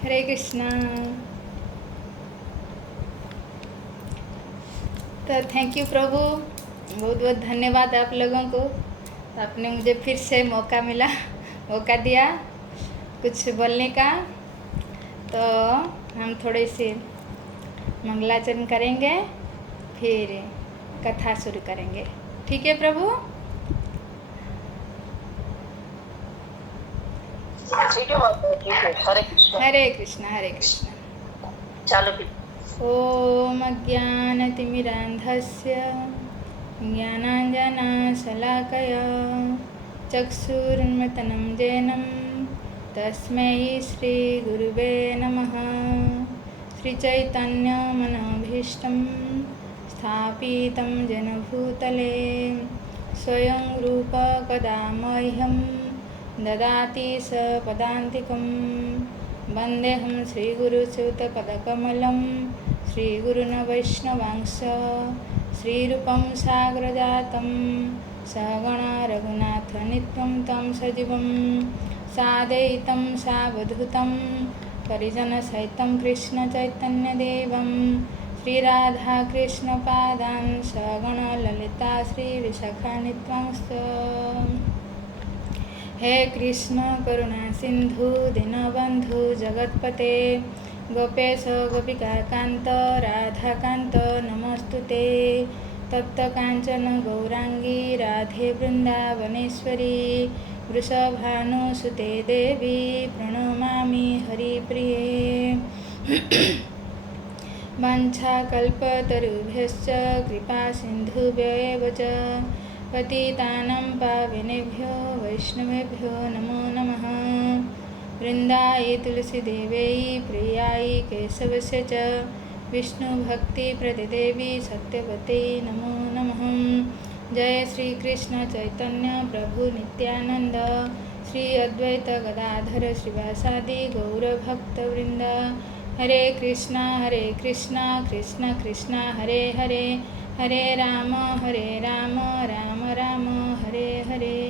हरे कृष्णा। तो thank you प्रभु, बहुत बहुत धन्यवाद आप लोगों को। आपने मुझे फिर से मौका दिया कुछ बोलने का। तो हम थोड़े से मंगलाचरण करेंगे, फिर कथा शुरू करेंगे। ठीक है प्रभु? ठीक है माता, ठीक है। हरे कृष्णा। हरे कृष्णा हरे कृष्णा। चलो फिर। ओम अज्ञानतिमिरान्धस्य ज्ञानाञ्जनशलाकया चक्षुरुन्मिलितं येन तस्मै श्रीगुरुवे नमः। श्रीचैतन्यमनोभीष्टं स्थापितं येन भूतले स्वयं रूप कदा मह्यं ददाति सपदान्तिकं। वन्देऽहं श्रीगुरुसूतपदकमलं श्रीगुरुन् वैष्णवांश श्रीरूपं साग्रजातं सगण रघुनाथनित्यं तं सजीवं साद्वैतं सावधूतं परिजनसहितं कृष्णचैतन्यदेवं श्रीराधाकृष्णपादान् सगण ललिता श्रीविशाखान्वितांश्च। हे कृष्ण करुणा सिंधु दीनबंधु जगतपते गोपेश गोपिकाकांत राधाकांत नमस्तुते। तप्त कांचन गौरांगी राधे वृंदावनेश्वरी वृषभानुसुते देवी प्रणमामि हरिप्रिये। वाञ्छाकल्पतरुभ्यश्च कृपा सिन्धुभ्येव च पतितानां पावनेभ्यो वैष्णवेभ्यो नमो नमः। वृन्दायै तुलसीदेव्यै प्रियायै केशवस्य च विष्णुभक्तिप्रददेवी सत्यवत्यै नमो नमः। जय श्री कृष्ण चैतन्य प्रभु नित्यानंद श्री अद्वैत गदाधर श्रीवासादि गौरभक्तवृंद। हरे कृष्णा कृष्ण कृष्ण हरे हरे, हरे राम राम राम हरे हरे।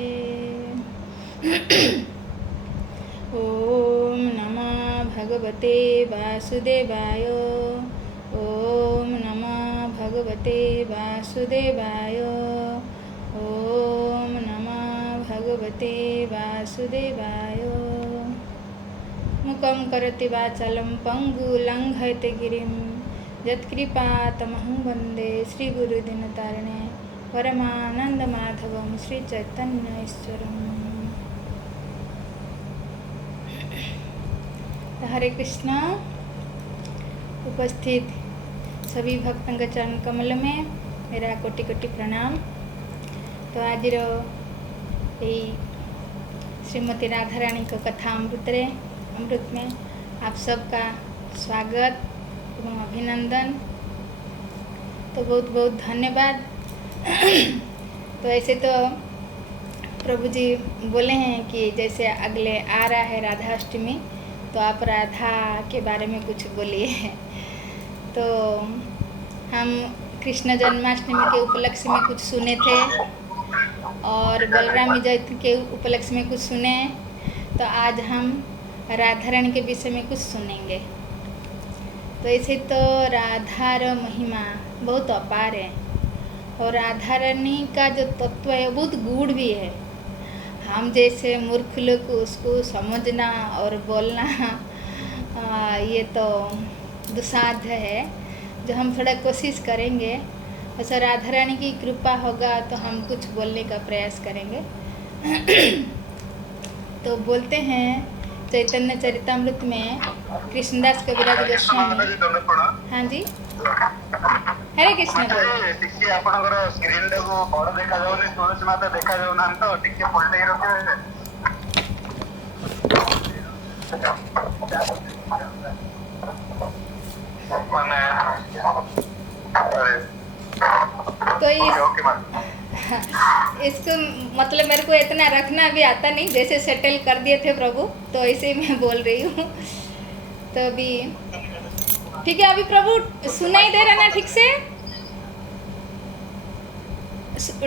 ओम नमः भगवते वासुदेवाय। ओम नमः भगवते वासुदेवाय। ओम नमः भगवते वासुदेवाय। मुखं करोति वाचालं पङ्गुलङ्घयते गिरिं यत्कृपातमहं वन्दे श्रीगुरुदीनतारिणे परमानन्दमाधवं श्रीचैतन्यईश्वरम्। हरे कृष्णा। उपस्थित सभी भक्तों के चरण कमल में मेरा कोटि कोटि प्रणाम। तो आज श्रीमती राधा रानी को कथा अमृत में आप सबका स्वागत एवं अभिनंदन। तो बहुत बहुत धन्यवाद। तो ऐसे तो प्रभु जी बोले हैं कि जैसे अगले आ रहा है राधाष्टमी, तो आप राधा के बारे में कुछ बोलिए। तो हम कृष्ण जन्माष्टमी के उपलक्ष्य में कुछ सुने थे और बलरामी जयंती के उपलक्ष्य में कुछ सुने। तो आज हम राधा रानी के विषय में कुछ सुनेंगे। तो ऐसे तो राधा र महिमा बहुत अपार है और राधा रानी का जो तत्व है बहुत गूढ़ भी है। हम जैसे मूर्ख लोग को उसको समझना और बोलना ये तो दुस्साध्य है। जो हम थोड़ा कोशिश करेंगे, ऐसा राधा रानी की कृपा होगा तो हम कुछ बोलने का प्रयास करेंगे। तो बोलते हैं चैतन्य चरितामृत में कृष्णदास कविराज गोस्वामी। हाँ जी, हरे कृष्ण। टिके आपनकर स्क्रीन को बड़ देखा जाउनी, तुलसी माता देखा जाउना तो टिके पलटै रखे माने। तो इसको मतलब मेरे को इतना रखना भी आता नहीं, जैसे सेटल कर दिए थे प्रभु, तो ऐसे ही मैं बोल रही हूँ। तो अभी ठीक है। अभी प्रभु सुनाई दे रहा ना?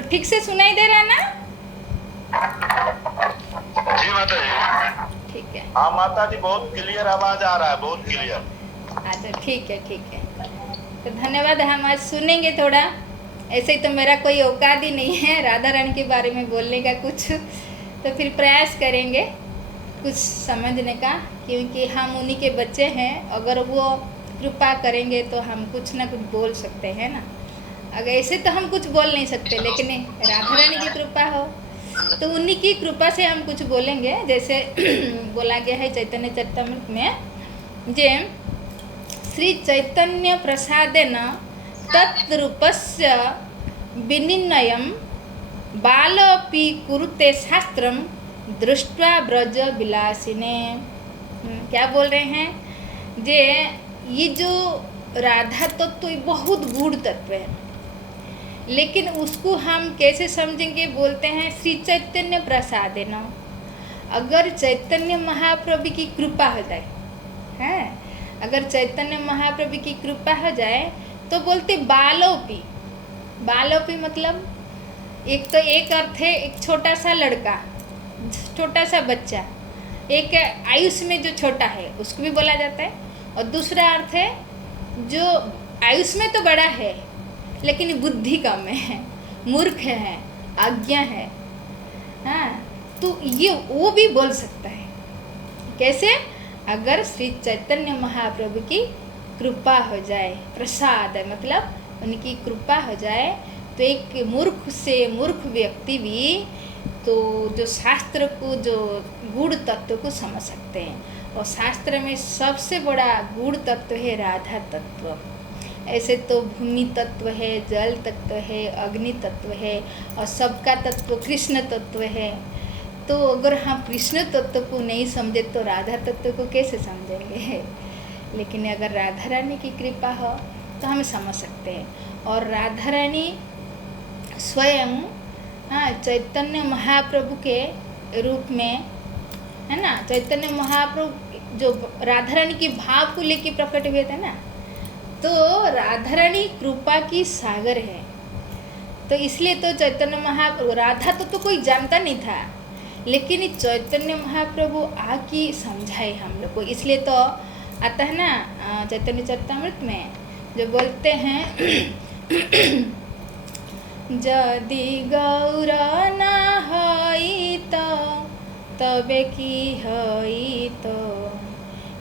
ठीक से सुनाई दे रहा ना? जी माता जी। ठीक ठीक है। हाँ माता जी, बहुत क्लियर आवाज आ रहा है, बहुत क्लियर। अच्छा ठीक है ठीक है। तो धन्यवाद, हम आज सुनेंगे थोड़ा। ऐसे ही तो मेरा कोई औकात ही नहीं है राधा रानी के बारे में बोलने का कुछ, तो फिर प्रयास करेंगे कुछ समझने का, क्योंकि हम उन्हीं के बच्चे हैं। अगर वो कृपा करेंगे तो हम कुछ ना कुछ बोल सकते हैं ना। अगर ऐसे तो हम कुछ बोल नहीं सकते, लेकिन राधा रानी की कृपा हो तो उन्हीं की कृपा से हम कुछ बोलेंगे। जैसे बोला गया है चैतन्य चरितामृत में, जे श्री चैतन्य प्रसादेन तत्रूपस्य विनिर्णयं बालोऽपि कुरुते शास्त्रम दृष्ट्वा ब्रज विलासिने। क्या बोल रहे हैं, जे ये जो राधा तत्व तो बहुत गूढ़ तत्व है, लेकिन उसको हम कैसे समझेंगे। बोलते हैं श्री चैतन्य प्रसादेन, अगर चैतन्य महाप्रभु की कृपा हो जाए, हैं, अगर चैतन्य महाप्रभु की कृपा हो जाए तो बोलते बालोपी। बालोपी मतलब एक तो एक अर्थ है एक छोटा सा लड़का, छोटा सा बच्चा, एक आयुष में जो छोटा है उसको भी बोला जाता है, और दूसरा अर्थ है जो आयुष में तो बड़ा है लेकिन बुद्धि कम है, मूर्ख है, अज्ञा है। हाँ, तो ये वो भी बोल सकता है। कैसे, अगर श्री चैतन्य महाप्रभु की कृपा हो जाए, प्रसाद है मतलब उनकी कृपा हो जाए, तो एक मूर्ख से मूर्ख व्यक्ति भी तो जो शास्त्र को जो गूढ़ तत्व को समझ सकते हैं। और शास्त्र में सबसे बड़ा गूढ़ तत्व है राधा तत्व। ऐसे तो भूमि तत्व है, जल तत्व है, अग्नि तत्व है, और सबका तत्व कृष्ण तत्व है। तो अगर हम कृष्ण तत्व को नहीं समझे तो राधा तत्व को कैसे समझेंगे। लेकिन अगर राधा रानी की कृपा हो तो हम समझ सकते हैं। और राधा रानी स्वयं, हाँ, चैतन्य महाप्रभु के रूप में, है ना, चैतन्य महाप्रभु जो राधा रानी के भाव को लेके प्रकट हुए थे ना, तो राधा रानी कृपा की सागर है। तो इसलिए तो चैतन्य महाप्रभु, राधा तो कोई जानता नहीं था, लेकिन चैतन्य महाप्रभु आके समझाए हम लोग को। इसलिए तो आता है ना चैतन्य चरितामृत में जो बोलते हैं यदि गौर ना हई तो तबे की हई तो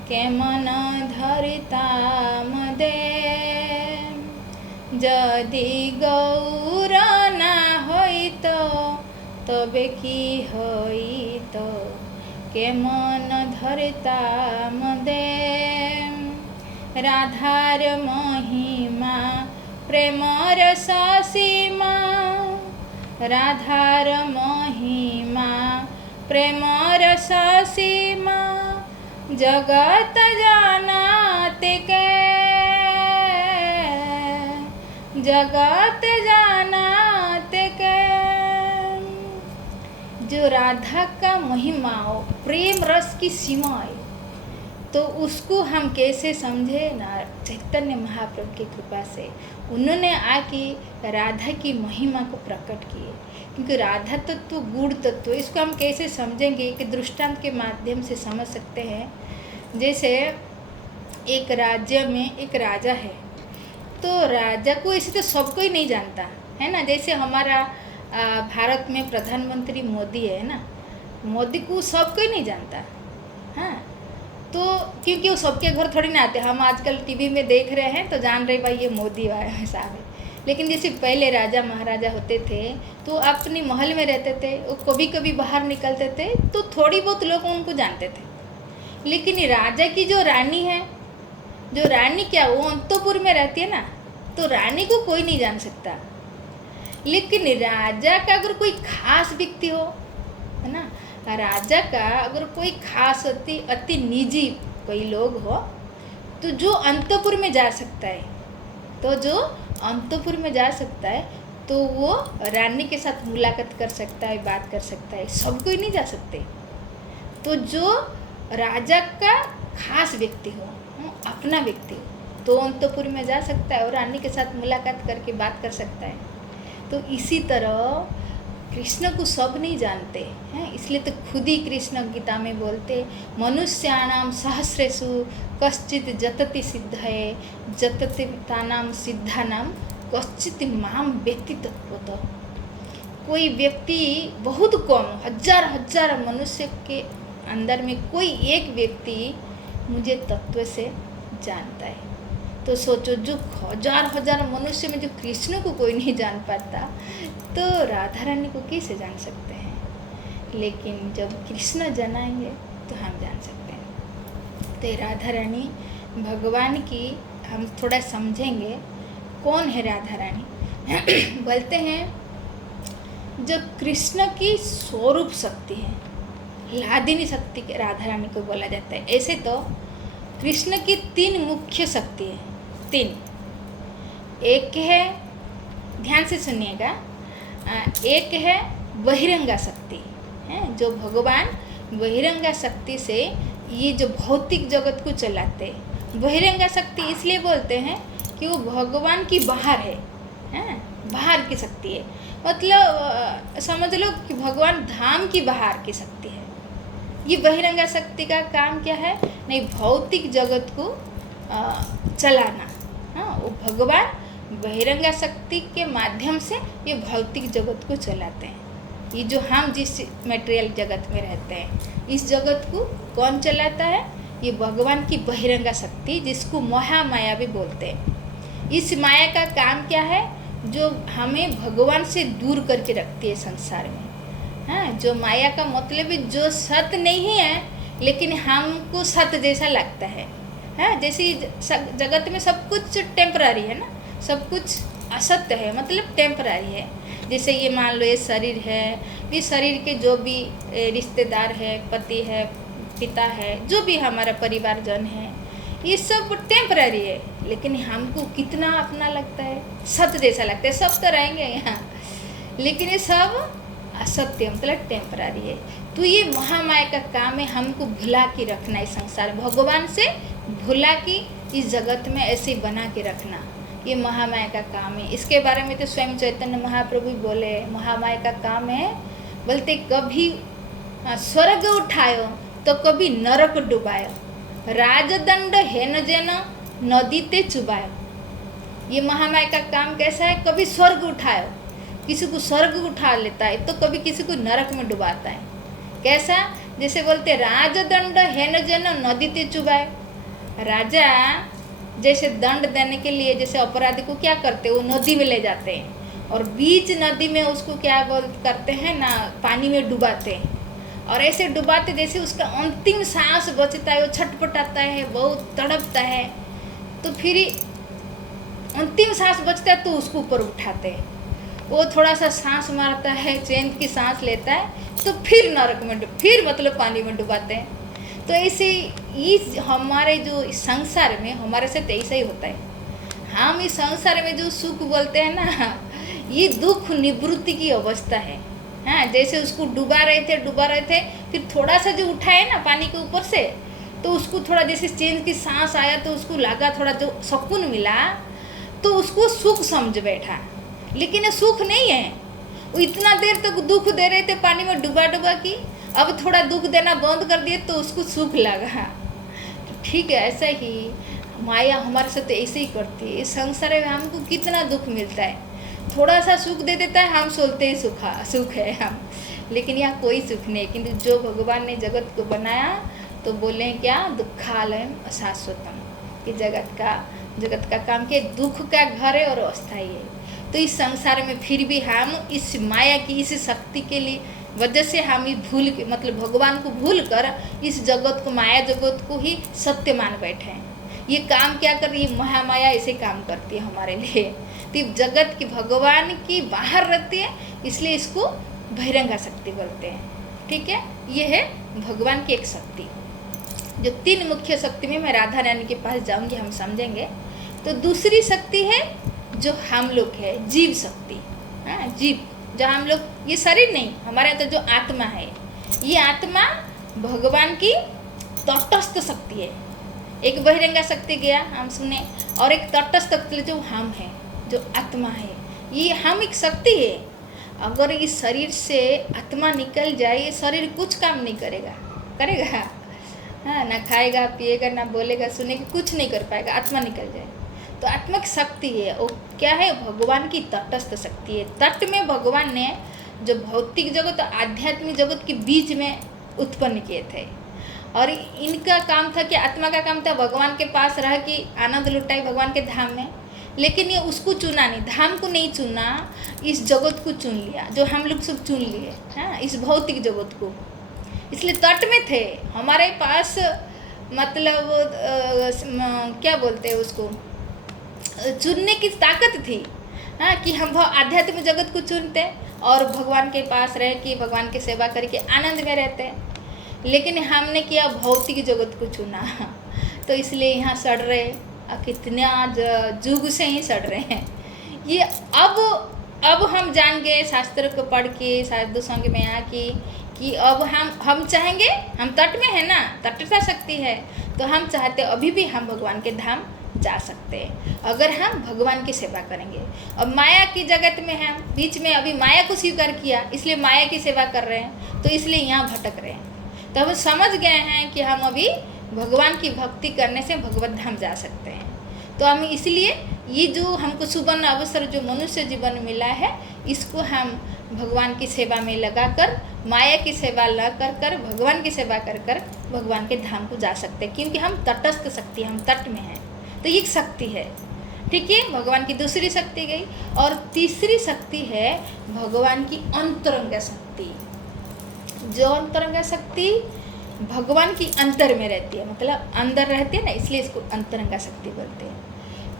केमन धरिता मदे। यदि गौर ना हई तो तबे की हई तो केमन धरिता मदे। राधार महिमा प्रेमर ससीमा, राधार महिमा प्रेमर ससीमा, जगत जानाते के, जगत जानाते के। जो राधा का महिमा हो, प्रेम रस की सीमा है, तो उसको हम कैसे समझे ना, चैतन्य महाप्रभु की कृपा से उन्होंने आके राधा की महिमा को प्रकट किए। क्योंकि राधा तत्व गूढ़ तत्व, इसको हम कैसे समझेंगे कि दृष्टांत के माध्यम से समझ सकते हैं। जैसे एक राज्य में एक राजा है, तो राजा को ऐसे तो सब कोई नहीं जानता है ना। जैसे हमारा भारत में प्रधानमंत्री मोदी है ना, मोदी को सब कोई नहीं जानता। हाँ, तो क्योंकि वो सबके घर थोड़ी ना आते। हम आजकल टीवी में देख रहे हैं तो जान रहे भाई ये मोदी साहब है। लेकिन जैसे पहले राजा महाराजा होते थे तो अपनी महल में रहते थे, वो कभी कभी बाहर निकलते थे तो थोड़ी बहुत लोग उनको जानते थे। लेकिन राजा की जो रानी है, जो रानी क्या वो अंतपुर में रहती है ना, तो रानी को कोई नहीं जान सकता। लेकिन राजा का अगर कोई खास व्यक्ति हो, है ना, राजा का अगर कोई खास अति निजी कोई लोग हो, तो जो अंतपुर में जा सकता है, तो जो अंतपुर में जा सकता है तो वो रानी के साथ मुलाकात कर सकता है, बात कर सकता है। सब कोई नहीं जा सकते। तो जो राजा का खास व्यक्ति हो, अपना व्यक्ति हो, तो अंतपुर में जा सकता है और रानी के साथ मुलाकात करके बात कर सकता है। तो इसी तरह कृष्ण को सब नहीं जानते हैं, इसलिए तो खुद ही कृष्ण गीता में बोलते मनुष्याणाम सहस्रेषु कश्चित जतति सिद्धये जतति तानाम सिद्धानाम कश्चित माम व्यक्ति तत्वतः। कोई व्यक्ति बहुत कम, हजार हजार मनुष्य के अंदर में कोई एक व्यक्ति मुझे तत्व से जानता है। तो सोचो, जो हजार हजार मनुष्य में जो कृष्ण को कोई नहीं जान पाता, तो राधा रानी को कैसे जान सकते हैं। लेकिन जब कृष्ण जनाएंगे तो हम जान सकते हैं। तो राधा रानी भगवान की हम थोड़ा समझेंगे कौन है राधा रानी। बोलते हैं जो कृष्ण की स्वरूप शक्ति है, लादिनी शक्ति के राधा रानी को बोला जाता है। ऐसे तो कृष्ण की 3 मुख्य शक्ति है, 3। एक है, ध्यान से सुनिएगा, एक है बहिरंगा शक्ति है, जो भगवान बहिरंगा शक्ति से ये जो भौतिक जगत को चलाते हैं। बहिरंगा शक्ति इसलिए बोलते हैं कि वो भगवान की बाहर है, बाहर की शक्ति है। मतलब समझ लो कि भगवान धाम की बाहर की शक्ति है। ये बहिरंगा शक्ति का काम क्या है, नहीं भौतिक जगत को चलाना। वो भगवान बहिरंगा शक्ति के माध्यम से ये भौतिक जगत को चलाते हैं। ये जो हम जिस मटेरियल जगत में रहते हैं, इस जगत को कौन चलाता है, ये भगवान की बहिरंगा शक्ति, जिसको महामाया भी बोलते हैं। इस माया का काम क्या है, जो हमें भगवान से दूर करके रखती है संसार में। जो माया का मतलब है जो सत्य नहीं है लेकिन हमको सत्य जैसा लगता है। जैसे जगत में सब कुछ टेम्पररी है ना, सब कुछ असत्य है, मतलब टेम्पररी है। जैसे ये मान लो ये शरीर है, ये शरीर के जो भी रिश्तेदार है, पति है, पिता है, जो भी हमारा परिवारजन है, ये सब टेम्पररी है। लेकिन हमको कितना अपना लगता है, सत्य जैसा लगता है। सब तो रहेंगे यहाँ, लेकिन ये सब असत्य, मतलब टेम्पररी है। तो ये महामाया का काम है हमको भुला के रखना, इस संसार भगवान से भुला के इस जगत में ऐसे बना के रखना, ये महामाया का काम है। इसके बारे में तो स्वयं चैतन्य महाप्रभु बोले, महामाया का काम है, बोलते कभी स्वर्ग उठायो तो कभी नरक डुबायो, राजदंड हेन जेन नदी ते चुबायो। ये महामाया का काम कैसा है, कभी स्वर्ग उठायो, किसी को स्वर्ग उठा लेता है, तो कभी किसी को नरक में डुबाता है। कैसा, जैसे बोलते राजदंड हेन जेन नदी ते चुबायो। राजा जैसे दंड देने के लिए जैसे अपराधी को क्या करते हैं, वो नदी में ले जाते हैं और बीच नदी में उसको क्या करते हैं ना, पानी में डुबाते हैं। और ऐसे डुबाते जैसे उसका अंतिम सांस बचता है, वो छटपटाता है, बहुत तड़पता है, तो फिर अंतिम सांस बचता है तो उसको ऊपर उठाते हैं। वो थोड़ा सा सांस मारता है, चैन की सांस लेता है, तो फिर नरक में फिर मतलब पानी में डुबाते हैं। तो ऐसे इस हमारे जो संसार में हमारे साथ ऐसा ही होता है। हम इस संसार में जो सुख बोलते हैं ना, ये दुख निवृत्ति की अवस्था है। जैसे उसको डुबा रहे थे, फिर थोड़ा सा जो उठाए ना पानी के ऊपर से, तो उसको थोड़ा जैसे चैन की सांस आया, तो उसको लगा थोड़ा जो सुकून मिला, तो उसको सुख समझ बैठा। लेकिन ये सुख नहीं है, वो इतना देर तक तो दुख दे रहे थे पानी में डुबा की, अब थोड़ा दुख देना बंद कर दिए तो उसको सुख लगा। ठीक है, ऐसा ही माया हमारे साथ ऐसे ही करती है। इस संसार में हमको कितना दुख मिलता है, थोड़ा सा सुख दे देता है, हम सोचते हैं सुख है हम, लेकिन यहाँ कोई सुख नहीं। किंतु जो भगवान ने जगत को बनाया तो बोले क्या, दुखालयम अशाश्वतम, कि जगत का काम के दुख का घर है और अस्थायी है। तो इस संसार में फिर भी हम इस माया की इस शक्ति के लिए वजह से हम ही भूल के, मतलब भगवान को भूल कर इस जगत को, माया जगत को ही सत्य मान बैठे हैं। ये काम क्या कर रही है, महामाया ऐसे काम करती है हमारे लिए। तो जगत की भगवान की बाहर रहती है, इसलिए इसको बहिरंगा शक्ति बोलते हैं। ठीक है, ये है भगवान की एक शक्ति। जो 3 मुख्य शक्ति में मैं राधा रानी के पास जाऊंगी, हम समझेंगे। तो दूसरी शक्ति है जो हम लोग है, जीव शक्ति। जीव, जो हम लोग, ये शरीर नहीं, हमारे तो जो आत्मा है, ये आत्मा भगवान की तटस्थ शक्ति है। एक बहिरंगा शक्ति गया हम सुने, और एक तटस्थ शक्ति जो हम हैं, जो आत्मा है, ये हम एक शक्ति है। अगर इस शरीर से आत्मा निकल जाए, ये शरीर कुछ काम नहीं करेगा, करेगा? हाँ, ना खाएगा पिएगा, ना बोलेगा सुनेगा, कुछ नहीं कर पाएगा, आत्मा निकल जाए। तो आत्मा की शक्ति है वो क्या है? भगवान की तटस्थ शक्ति है। तट में भगवान ने जो भौतिक जगत और आध्यात्मिक जगत के बीच में उत्पन्न किए थे, और इनका काम था कि आत्मा का काम था भगवान के पास रह के आनंद लुटाए भगवान के धाम में। लेकिन ये उसको चुना नहीं, धाम को नहीं चुना, इस जगत को चुन लिया, जो हम लोग सब चुन लिए, हाँ, इस भौतिक जगत को। इसलिए तट में थे हमारे पास, मतलब क्या बोलते हैं उसको, चुनने की ताकत थी, हाँ, कि हम आध्यात्मिक जगत को चुनते और भगवान के पास रह के भगवान की सेवा करके आनंद में रहते। लेकिन हमने किया भौतिक जगत को चुना, तो इसलिए यहाँ सड़ रहे, कितने जुग से ही सड़ रहे हैं। ये अब हम जान गए शास्त्र को पढ़ के, साधु संग में आके, कि अब हम चाहेंगे, हम तट में है ना, तटस्थ शक्ति है, तो हम चाहते अभी भी हम भगवान के धाम जा सकते हैं अगर हम भगवान की सेवा करेंगे। अब माया की जगत में हम बीच में अभी माया को स्वीकार किया, इसलिए माया की सेवा कर रहे हैं, तो इसलिए यहाँ भटक रहे हैं। तो हम समझ गए हैं कि हम अभी भगवान की भक्ति करने से भगवत धाम जा सकते हैं। तो हम इसलिए ये जो हमको सुवर्ण अवसर जो मनुष्य जीवन में मिला है, इसको हम भगवान की सेवा में लगाकर, माया की सेवा न कर भगवान की सेवा कर भगवान के धाम को जा सकते हैं, क्योंकि हम तटस्थ शक्ति, हम तट में हैं। तो ये शक्ति है, ठीक है, भगवान की दूसरी शक्ति गई। और तीसरी शक्ति है भगवान की अंतरंग शक्ति। जो अंतरंग शक्ति भगवान की अंतर में रहती है, मतलब अंदर रहती है ना, इसलिए इसको अंतरंग शक्ति बोलते हैं।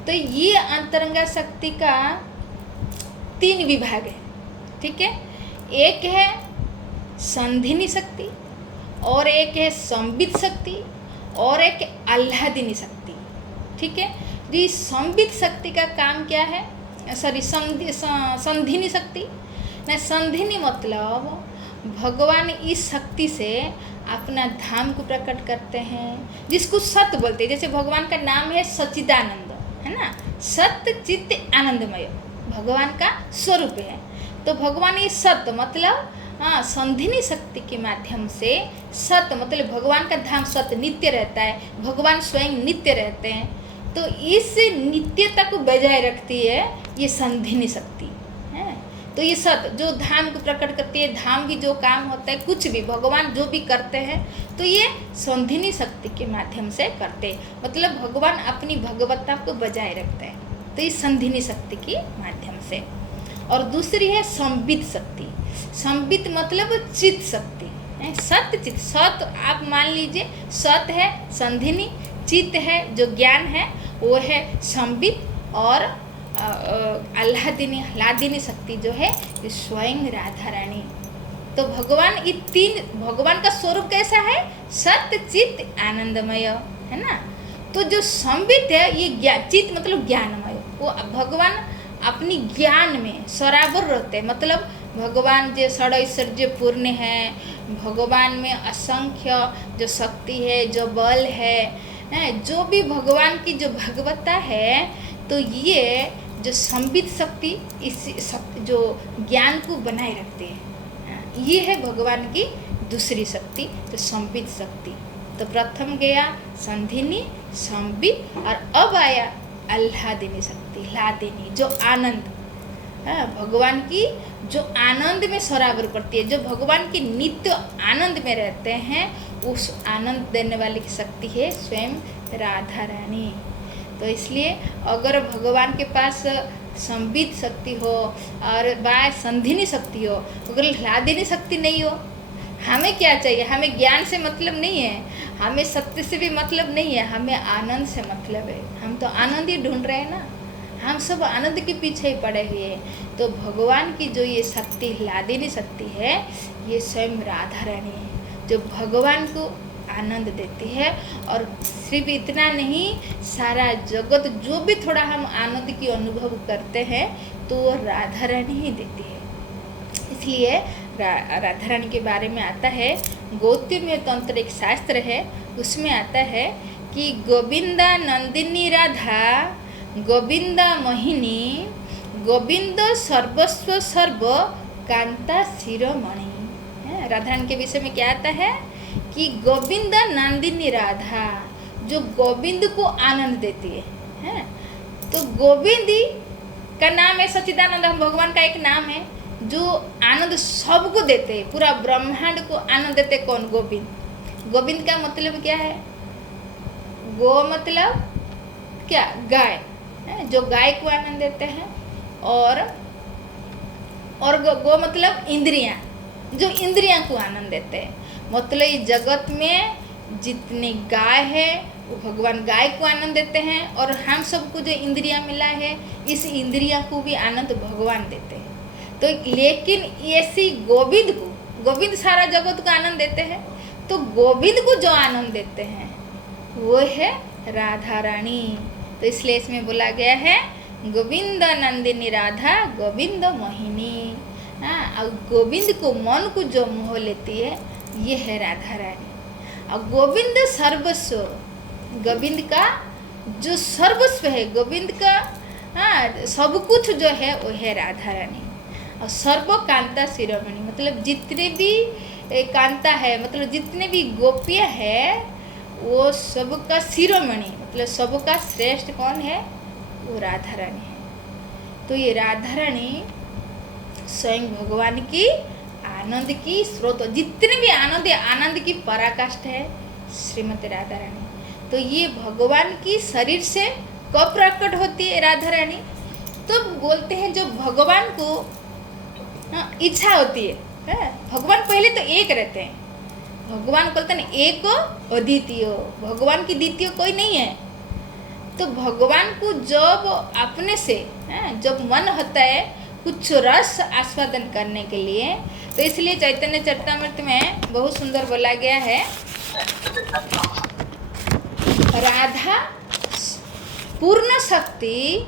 तो ये अंतरंग शक्ति का 3 विभाग है, ठीक है। एक है संधिनी शक्ति, और एक है संबित शक्ति, और एक आह्लादिनी शक्ति, ठीक है। तो इस संबित शक्ति का काम क्या है? सॉरी, संधिनी शक्ति ना, संधिनी मतलब भगवान इस शक्ति से अपना धाम को प्रकट करते हैं, जिसको सत्य बोलते हैं। जैसे भगवान का नाम है सच्चिदानंद, है ना, सत्य चित्त आनंदमय भगवान का स्वरूप है। तो भगवान ये सत्य मतलब, हाँ, संधिनी शक्ति के माध्यम से, सत्य मतलब भगवान का धाम सत्य नित्य रहता है, भगवान स्वयं नित्य रहते हैं। तो इस नित्यता को बजाय रखती है ये संधिनी शक्ति है। तो ये सत्य जो धाम को प्रकट करती है, धाम की जो काम होता है, कुछ भी भगवान जो भी करते हैं, तो ये संधिनी शक्ति के माध्यम से करते हैं, मतलब भगवान अपनी भगवत्ता को बजाय रखते हैं, तो इस संधिनी शक्ति के माध्यम से। और दूसरी है संबित शक्ति। संबित मतलब चित्त शक्ति, सत्य चित्त। सत्य आप मान लीजिए, सत्य है संधिनी, चित्त है जो ज्ञान है वो है संबित, और आह्लादिनी शक्ति जो है स्वयं राधा रानी। तो भगवान ये 3, भगवान का स्वरूप कैसा है? सत्य चित्त आनंदमय, है ना। तो जो संबित है ये ज्ञान, चित्त मतलब ज्ञानमय, वो भगवान अपनी ज्ञान में सराबर रहते हैं, मतलब भगवान जो षडैश्वर्य पूर्ण है, भगवान में असंख्य जो शक्ति है, जो बल है, जो भी भगवान की जो भगवत्ता है, तो ये जो संबित शक्ति इस जो ज्ञान को बनाए रखते हैं, ये है भगवान की दूसरी शक्ति, तो संबित शक्ति। तो प्रथम गया संधिनी, संबित, और अब आया आह्लादिनी शक्ति, आह्लादिनी जो आनंद, भगवान की जो आनंद में सराबर करती है, जो भगवान की नित्य आनंद में रहते हैं, उस आनंद देने वाली शक्ति है स्वयं राधा रानी। तो इसलिए अगर भगवान के पास संबित शक्ति हो और बाय संधिनी शक्ति हो, अगर आह्लादिनी शक्ति नहीं हो, हमें क्या चाहिए? हमें ज्ञान से मतलब नहीं है, हमें सत्य से भी मतलब नहीं है, हमें आनंद से मतलब है। हम तो आनंद ही ढूंढ रहे हैं ना, हम सब आनंद के पीछे ही पड़े हुए हैं। तो भगवान की जो ये शक्ति आह्लादिनी शक्ति है, ये स्वयं राधा रानी है, जो भगवान को आनंद देती है। और सिर्फ इतना नहीं, सारा जगत जो भी थोड़ा हम आनंद की अनुभव करते हैं, तो वो राधा रानी ही देती है। इसलिए राधा रानी के बारे में आता है, गौतमीय तंत्र एक शास्त्र है, उसमें आता है कि गोविंदा नंदिनी राधा, गोविंदा मोहिनी, गोविंद सर्वस्व सर्व कांता शिरोमणि। राधा रानी के विषय में क्या आता है कि गोविंद नंदिनी राधा, जो गोविंद को आनंद देती है। तो गोविंद का नाम है सच्चिदानंद, भगवान का एक नाम है जो आनंद सबको देते हैं, पूरा ब्रह्मांड को आनंद देते। कौन? गोविंद। गोविंद का मतलब क्या है? गो मतलब क्या? गाय, जो गाय को आनंद देते हैं। और गो मतलब इंद्रियां, जो इंद्रियां को आनंद देते हैं। मतलब इस जगत में जितनी गाय है वो भगवान गाय को आनंद देते हैं, और हम सबको जो इंद्रियां मिला है इस इंद्रियां को भी आनंद भगवान देते हैं। तो लेकिन ऐसी गोविंद को, गोविंद सारा जगत को आनंद देते हैं, तो गोविंद को जो आनंद देते हैं वो है राधा रानी। तो इसलिए इसमें बोला गया है गोविंद नंदिनी राधा गोविंद मोहिनी। और गोविंद को, मन को जो मोह लेती है ये है राधा रानी। और गोविंद सर्वस्व, गोविंद का जो सर्वस्व है, गोविंद का सब कुछ जो है वो है राधा रानी। और सर्व कांता शिरोमणि मतलब जितने भी कांता है, मतलब जितने भी गोपियाँ है वो सबका शिरोमणि, मतलब सबका श्रेष्ठ कौन है? वो राधा रानी है। तो ये राधा रानी स्वयं भगवान की आनंद की स्रोत, जितने भी आनंद है, आनंद की पराकाष्ठा है श्रीमती राधा रानी। तो ये भगवान की शरीर से कब प्रकट होती है राधा रानी? तो बोलते हैं जो भगवान को इच्छा होती है। भगवान पहले तो एक रहते हैं, भगवान बोलते हैं एक अद्वितीय, भगवान की द्वितीय कोई नहीं है। तो भगवान को जब अपने से जब मन होता है कुछ रस आस्वादन करने के लिए, तो इसलिए चैतन्य चरितामृत में बहुत सुंदर बोला गया है, राधा पूर्ण शक्ति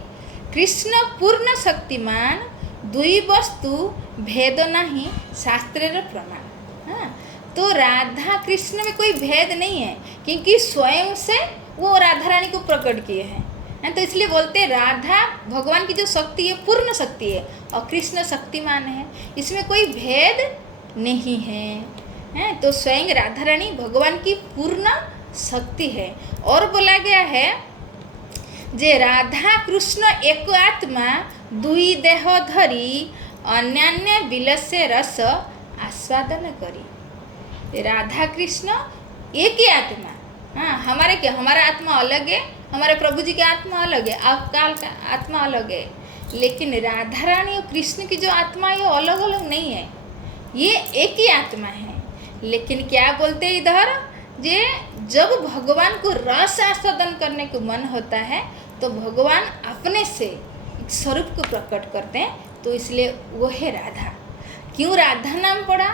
कृष्ण पूर्ण शक्तिमान, दुई वस्तु भेद नहीं शास्त्र प्रमाण। तो राधा कृष्ण में कोई भेद नहीं है, क्योंकि स्वयं से वो राधा रानी को प्रकट किए हैं। तो इसलिए बोलते हैं राधा भगवान की जो शक्ति है पूर्ण शक्ति है, और कृष्ण शक्तिमान है, इसमें कोई भेद नहीं है। तो स्वयं राधा रानी भगवान की पूर्ण शक्ति है। और बोला गया है जे राधा कृष्ण एक आत्मा दुई देह धरी अन्यान्य विलस्य रस आस्वादन करी। राधा कृष्ण एक ही आत्मा, हमारे क्या, हमारा आत्मा अलग है, हमारे प्रभु जी की आत्मा अलग है, अकाल का आत्मा अलग है, लेकिन राधा रानी और कृष्ण की जो आत्मा है वो अलग अलग नहीं है, ये एक ही आत्मा है। लेकिन क्या बोलते हैं इधर, जे जब भगवान को रस आस्वादन करने को मन होता है तो भगवान अपने से स्वरूप को प्रकट करते हैं, तो इसलिए वो है राधा। क्यों राधा नाम पड़ा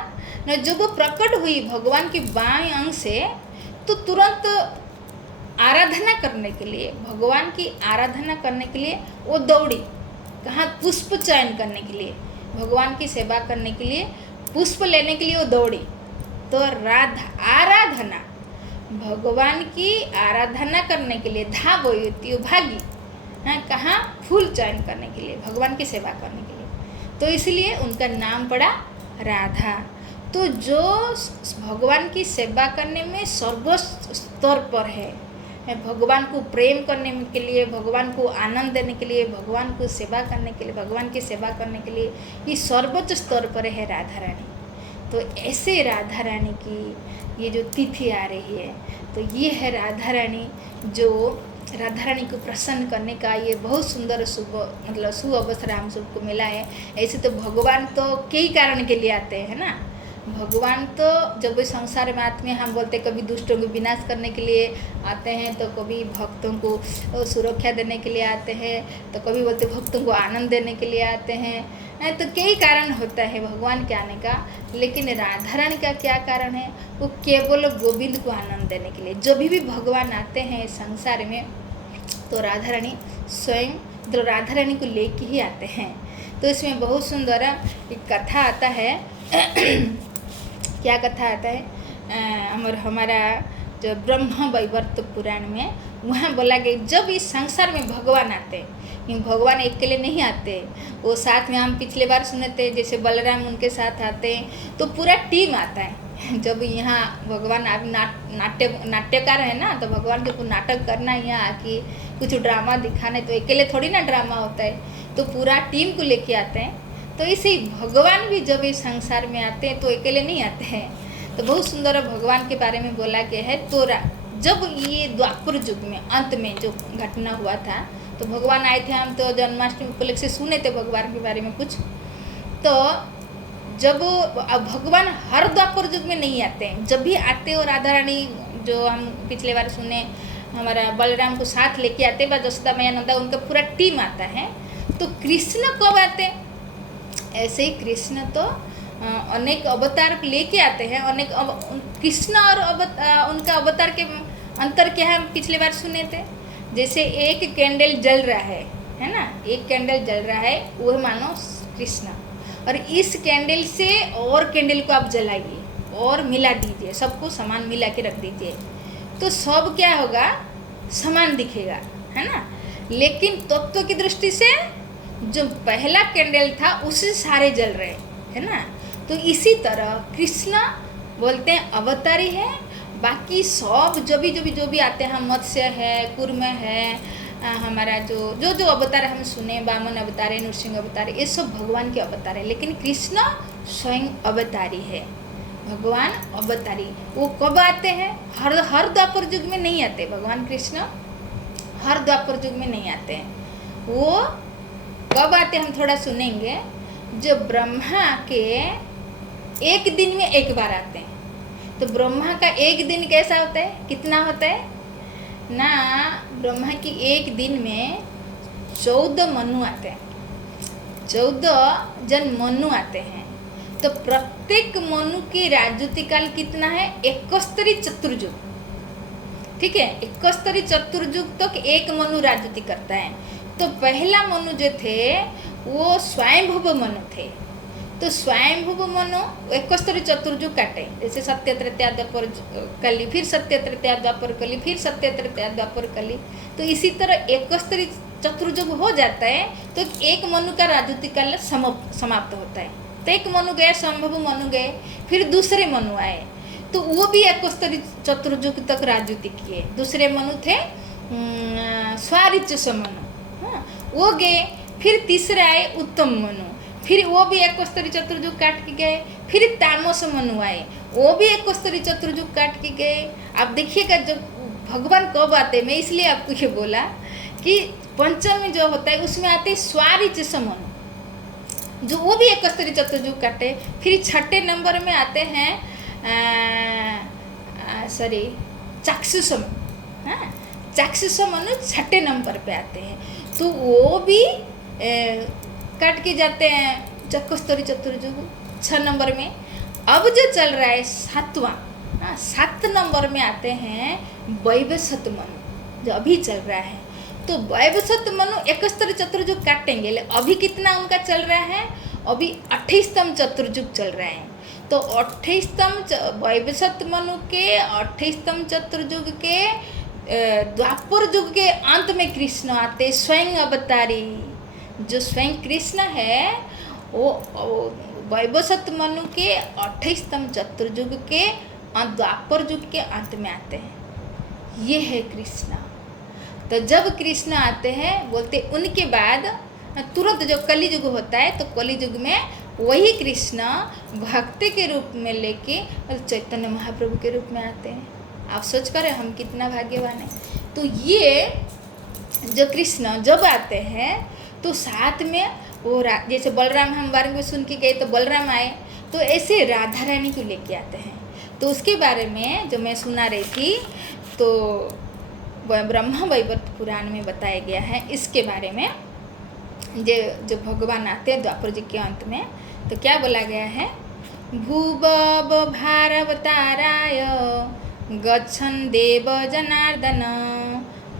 न, जब वो प्रकट हुई भगवान के बाएं अंग से, तो तुरंत आराधना करने के लिए, भगवान की आराधना करने के लिए वो दौड़ी। कहाँ? पुष्प चयन करने के लिए, भगवान की सेवा करने के लिए, पुष्प लेने के लिए वो दौड़ी। तो राधा आराधना, भगवान की आराधना करने के लिए धावती भागी। कहाँ? फूल चयन करने के लिए, भगवान की सेवा करने के लिए, तो इसलिए उनका नाम पड़ा राधा। तो जो भगवान की सेवा करने में सर्वस्तर पर है, भगवान को प्रेम करने के लिए, भगवान को आनंद देने के लिए, भगवान को सेवा करने के लिए, भगवान की सेवा करने के लिए, ये सर्वोच्च स्तर पर है राधा रानी। तो ऐसे राधा रानी की ये जो तिथि आ रही है, तो ये है राधा रानी, जो राधा रानी को प्रसन्न करने का ये बहुत सुंदर शुभ मतलब शुभ अवसर हम सबको मिला है। ऐसे तो भगवान तो कई कारण के लिए आते हैं ना, भगवान तो जब इस संसार में आते हैं, हम बोलते कभी दुष्टों को विनाश करने के लिए आते हैं, तो कभी भक्तों को सुरक्षा देने के लिए आते हैं, तो कभी बोलते भक्तों को आनंद देने के लिए आते हैं। तो कई कारण होता है भगवान के आने का, लेकिन राधा रानी का क्या कारण है? वो केवल गोविंद को आनंद देने के लिए। जो भी भगवान आते हैं संसार में, तो राधा रानी स्वयं, तो राधा रानी को लेके ही आते हैं। तो इसमें बहुत सुंदर एक कथा आता है क्या कथा आता है? हमारा जो ब्रह्म वैवर्त पुराण में वहाँ बोला गया, जब इस संसार में भगवान आते क्योंकि भगवान अकेले नहीं आते, वो साथ में हम पिछले बार सुने थे जैसे बलराम उनके साथ आते हैं तो पूरा टीम आता है। जब यहाँ भगवान आप नाट्यकार है ना, तो भगवान के कुछ नाटक करना यहाँ आके कुछ ड्रामा दिखाना, तो अकेले थोड़ी ना ड्रामा होता है, तो पूरा टीम को लेके आते हैं। तो इसे भगवान भी जब इस संसार में आते हैं तो अकेले नहीं आते हैं। तो बहुत सुंदर भगवान के बारे में बोला गया है। तो जब ये द्वापर युग में अंत में जो घटना हुआ था, तो भगवान आए थे, हम तो जन्माष्टमी उपलक्ष्य से सुने थे भगवान के बारे में कुछ। तो जब भगवान हर द्वापर युग में नहीं आते हैं, जब भी आते और राधा रानी जो हम पिछले बार सुने हमारा बलराम को साथ लेके आते, बस जसोदा मैया नंदा उनका पूरा टीम आता है। तो कृष्ण कब आते हैं? ऐसे ही कृष्ण तो अनेक अवतार लेके आते हैं, अनेक कृष्ण और उनका अवतार के अंतर क्या है हम पिछले बार सुने थे। जैसे एक कैंडल जल रहा है ना, एक कैंडल जल रहा है, वो मानो कृष्ण, और इस कैंडल से और कैंडल को आप जलाइए और मिला दीजिए, सबको समान मिला के रख दीजिए, तो सब क्या होगा, समान दिखेगा, है ना। लेकिन तत्व की दृष्टि से जो पहला कैंडल था उससे सारे जल रहे, है ना। तो इसी तरह कृष्ण बोलते हैं अवतारी है, बाकी सब जो भी आते हैं, मत्स्य है, कूर्म है, हमारा जो अवतार हम सुने, वामन अवतार है, नृसिंह अवतार है, ये सब भगवान के अवतार है। लेकिन कृष्ण स्वयं अवतारी है, भगवान अवतारी। वो कब आते हैं? हर द्वापर युग में नहीं आते भगवान कृष्ण, हर द्वापर युग में नहीं आते हैं। वो कब आते हम थोड़ा सुनेंगे। जो ब्रह्मा के एक दिन में एक बार आते हैं। तो ब्रह्मा का एक दिन कैसा होता है, कितना होता है ना, ब्रह्मा की एक दिन में 14 मनु आते हैं, 14 जन मनु आते हैं। तो प्रत्येक मनु की राजनीति काल कितना है, 71 चतुर्युग, ठीक है, 71 चतुर्युग तक एक मनु राजनीति करता है। तो पहला मनु जो थे वो स्वयंभुव मनु थे। तो स्वयंभुव मनु 71 चतुर्युग काटे, जैसे सत्य तृतीया द्वापर कली, फिर सत्य तृतीया द्वापर कली, फिर सत्य तृतीया द्वापर कली। तो इसी तरह 71 चतुर्युग हो जाता है, तो एक मनु का राजनीतिक काल समाप्त होता है। तो एक मनु गए, संभव मनु गए, फिर दूसरे मनु आए, तो वो भी 71 चतुर्युग तक राजनीति किए। दूसरे मनु थे स्वारिच मनु, हाँ, वो गए। फिर तीसरे आए उत्तम मनु, फिर वो भी 71 चतुर्युग काट के गए। फिर तामस मनु आए, वो भी 71 चतुर्युग काट के गए। आप देखिएगा जब भगवान कब आते, मैं इसलिए आपको ये बोला कि पंचमी जो होता है उसमें आते स्वारिच मनु, जो वो भी 71 चतुर्युग काटे। फिर छठे नंबर में आते हैं चाक्षुष मनु, हाँ, चाक्षुष मनु छठे नंबर पे आते हैं। तो वो भी काट के जाते हैं 71 चतुर्युग 6 नंबर में। अब जो चल रहा है 7वां, 7 नंबर में आते हैं वैवस्वत मनु, जो अभी चल रहा है। तो वैवस्वत मनु 71 चतुर्युग काटेंगे, अभी कितना उनका चल रहा है, अभी 28तम चतुर्युग चल रहा है। तो 28तम वैवस्वत मनु के 28तम चतुर्युग के द्वापर युग के अंत में कृष्ण आते, स्वयं अवतारी। जो स्वयं कृष्ण है वो वैवस्वत मनु के 28तम चतुर्युग के द्वापर युग के अंत में आते हैं। ये है कृष्ण। तो जब कृष्ण आते हैं, बोलते उनके बाद तुरंत जो कली युग होता है, तो कली युग में वही कृष्ण भक्त के रूप में लेके चैतन्य महाप्रभु के रूप में आते हैं। आप सोच कर हम कितना भाग्यवान हैं। तो ये जो कृष्ण जब आते हैं तो साथ में वो जैसे बलराम हम बारे में सुन के गए, तो बलराम आए, तो ऐसे राधा रानी को लेके आते हैं। तो उसके बारे में जो मैं सुना रही थी, तो ब्रह्मा वैवर्त पुराण में बताया गया है इसके बारे में। जो भगवान आते हैं द्वापर जी के अंत में, तो क्या बोला गया है, भूबब भारवताराय गच्छन् देव जनार्दन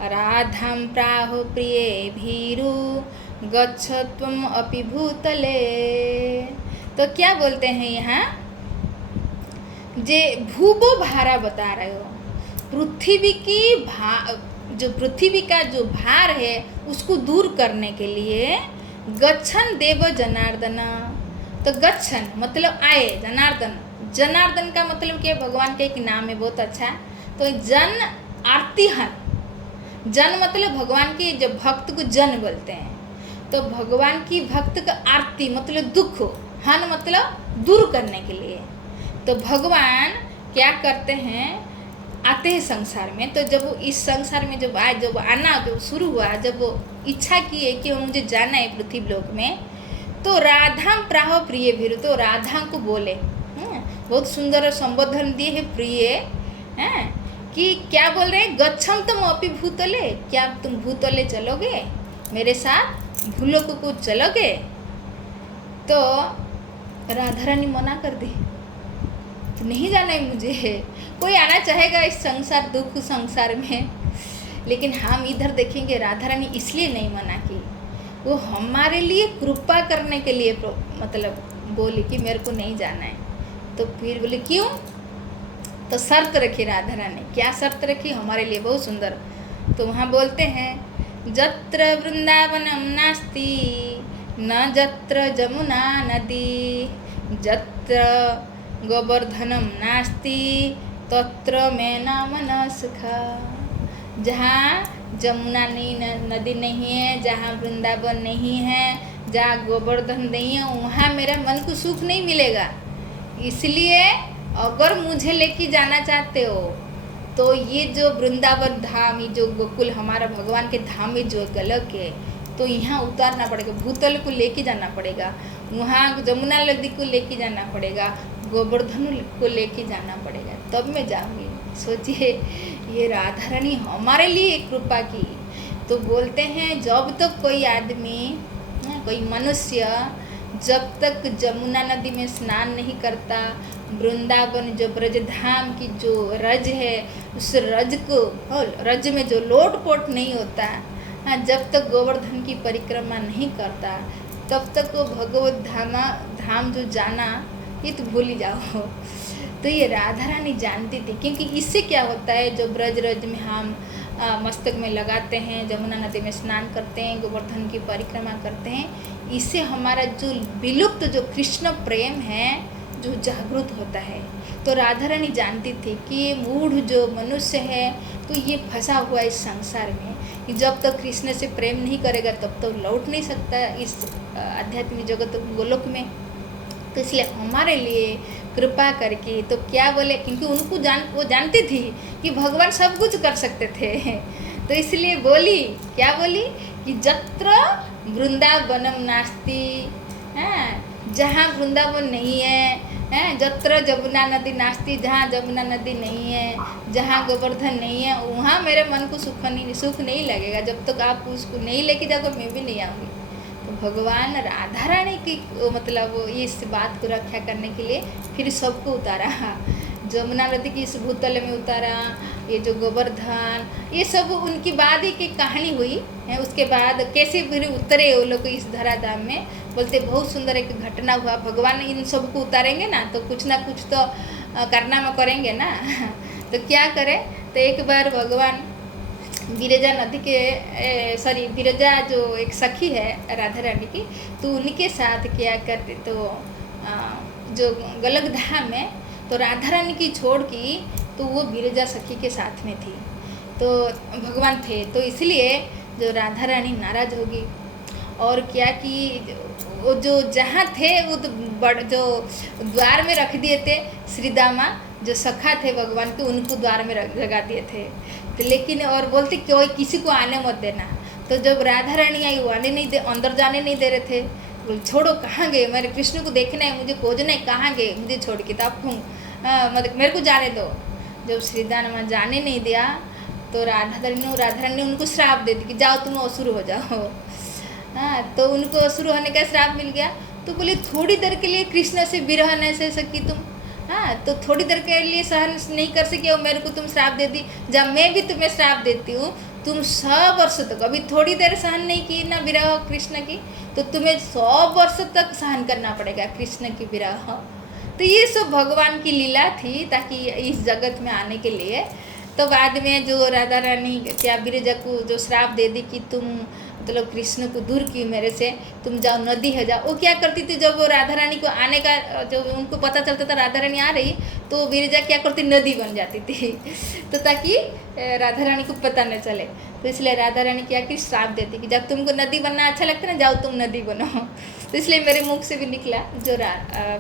राधां प्राहु प्रिये भीरु गच्छ त्वम अपि भूतले। तो क्या बोलते हैं यहाँ, जे भूबो भारा बता रहे हो, पृथ्वी की जो पृथ्वी का जो भार है उसको दूर करने के लिए गच्छन देव जनार्दन। तो गच्छन मतलब आए, जनार्दन, जनार्दन का मतलब क्या, भगवान का एक नाम है बहुत अच्छा। तो जन आर्तिहन, जन मतलब भगवान के जब भक्त को जन बोलते हैं, तो भगवान की भक्त का आरती मतलब दुख, हन मतलब दूर करने के लिए। तो भगवान क्या करते हैं, आते हैं संसार में। तो जब वो इस संसार में जब आए, जब आना जब शुरू हुआ, जब वो इच्छा किए कि मुझे जाना है पृथ्वी लोक में, तो राधा प्राह प्रिय भीरु, तो राधा को बोले, बहुत सुंदर संबोधन दिए है प्रिय, हैं कि क्या बोल रहे हैं, गच्छम तुम अपि भूतले, क्या तुम भूतले चलोगे मेरे साथ, भूलोक को चलोगे। तो राधा रानी मना कर दी, तो नहीं जाना है मुझे, कोई आना चाहेगा इस संसार दुख संसार में, लेकिन हम इधर देखेंगे राधा रानी इसलिए नहीं मना की, वो हमारे लिए कृपा करने के लिए मतलब बोली कि मेरे को नहीं जाना है। तो फिर बोले क्यों, तो शर्त रखी राधा रानी, क्या शर्त रखी हमारे लिए, बहुत सुंदर। तो वहाँ बोलते हैं, जत्र वृंदावनम नास्ति न जत्र जमुना नदी, जत्र गोवर्धनम नास्ति तत्र मैं न मन सुखा। जहाँ जमुना नदी नहीं है, जहाँ वृंदावन नहीं है, जहाँ गोवर्धन नहीं है, वहाँ मेरा मन को सुख नहीं मिलेगा। इसलिए अगर मुझे लेके जाना चाहते हो तो ये जो वृंदावन धाम, ये जो गोकुल हमारा भगवान के धाम में जो गलक है, तो यहाँ उतारना पड़ेगा, भूतल को लेके जाना पड़ेगा, वहाँ जमुना नदी को लेके जाना पड़ेगा, गोवर्धन को लेके जाना पड़ेगा, तब मैं जाऊँगी। सोचिए ये राधा रानी हमारे लिए कृपा की। तो बोलते हैं जब तक कोई आदमी, कोई मनुष्य जब तक जमुना नदी में स्नान नहीं करता, वृंदावन जो ब्रजधाम की जो रज है उस रज को, रज में जो लोटपोट नहीं होता, जब तक गोवर्धन की परिक्रमा नहीं करता, तब तक वो भगवत धाम जो जाना ये तो भूल ही जाओ। तो ये राधा रानी जानती थी, क्योंकि इससे क्या होता है, जो ब्रज रज में हम मस्तक में लगाते हैं, जमुना नदी में स्नान करते हैं, गोवर्धन की परिक्रमा करते हैं, इससे हमारा जो विलुप्त जो कृष्ण प्रेम है जो जागृत होता है। तो राधा रानी जानती थी कि ये मूढ़ जो मनुष्य है तो ये फंसा हुआ इस संसार में, कि जब तक कृष्ण से प्रेम नहीं करेगा तब तक लौट नहीं सकता इस आध्यात्मिक जगत गोलोक में। तो इसलिए हमारे लिए कृपा करके, तो क्या बोले, क्योंकि वो जानती थी कि भगवान सब कुछ कर सकते थे, तो इसलिए बोली, क्या बोली कि जत्र वृंदावनम नास्ति, जहाँ वृंदावन नहीं है, जत्र जमुना नदी नास्ति, जहाँ जमुना नदी नहीं है, जहाँ गोवर्धन नहीं है, वहाँ मेरे मन को सुख नहीं लगेगा, जब तक आप उसको नहीं लेके जाओगे मैं भी नहीं आऊँगी। तो भगवान राधा रानी की मतलब इस बात को रक्षा करने के लिए फिर सबको उतारा, जमुना नदी की इस भूतल में उतारा, ये जो गोवर्धन, ये सब उनकी बाद ही की कहानी हुई है। उसके बाद कैसे फिर उतरे वो लोग इस धराधाम में, बोलते बहुत सुंदर एक घटना हुआ, भगवान इन सबको उतारेंगे ना तो कुछ ना कुछ तो करना में करेंगे ना। तो क्या करें, तो एक बार भगवान विरजा नदी के विरजा जो एक सखी है राधा रानी की, तो उनके साथ क्या करते, तो जो गलक धाम में तो राधा रानी की छोड़ की, तो वो विरजा सखी के साथ में थी, तो भगवान थे, तो इसलिए जो राधा रानी नाराज होगी और क्या कि वो जो जहाँ थे वो जो द्वार में रख दिए थे, श्रीदामा जो सखा थे भगवान के, उनको द्वार में लगा दिए थे। तो लेकिन और बोलते कोई किसी को आने मत देना। तो जब राधा रानी आई वो आने नहीं दे, अंदर जाने नहीं दे रहे थे, बोले छोड़ो कहाँ गए, मेरे कृष्ण को देखना है, मुझे खोजना है, कहाँ गए मुझे छोड़ के, तो आप मतलब मेरे को जाने दो। जब श्रीदामा जाने नहीं दिया तो राधा रानी ने उनको श्राप दे दी कि जाओ तुम असुर हो जाओ। तो उनको असुर होने का श्राप मिल गया। तो बोले थोड़ी देर के लिए कृष्ण से विरह नहीं सह सकी तुम, तो थोड़ी देर के लिए सहन नहीं कर सके और मेरे को तुम श्राप दे दी, जब मैं भी तुम्हें श्राप देती हूँ, तुम 100 वर्ष तक, अभी थोड़ी देर सहन नहीं की ना विरह कृष्ण की, तो तुम्हें 100 वर्ष तक सहन करना पड़ेगा कृष्ण की विरह। तो ये सब भगवान की लीला थी, ताकि इस जगत में आने के लिए तो बाद में जो राधा रानी क्या बिरजा को जो श्राप दे दी कि तुम मतलब कृष्ण को दूर की मेरे से, तुम जाओ नदी है जाओ। वो क्या करती थी, जब वो राधा रानी को आने का जब उनको पता चलता था राधा रानी आ रही, तो बिरजा क्या करती, नदी बन जाती थी तो ताकि राधा रानी को पता न चले। तो इसलिए राधा रानी क्या कि श्राप देती कि जब तुमको नदी बनना अच्छा लगता है ना, जाओ तुम नदी बनो। तो इसलिए मेरे मुख से भी निकला जो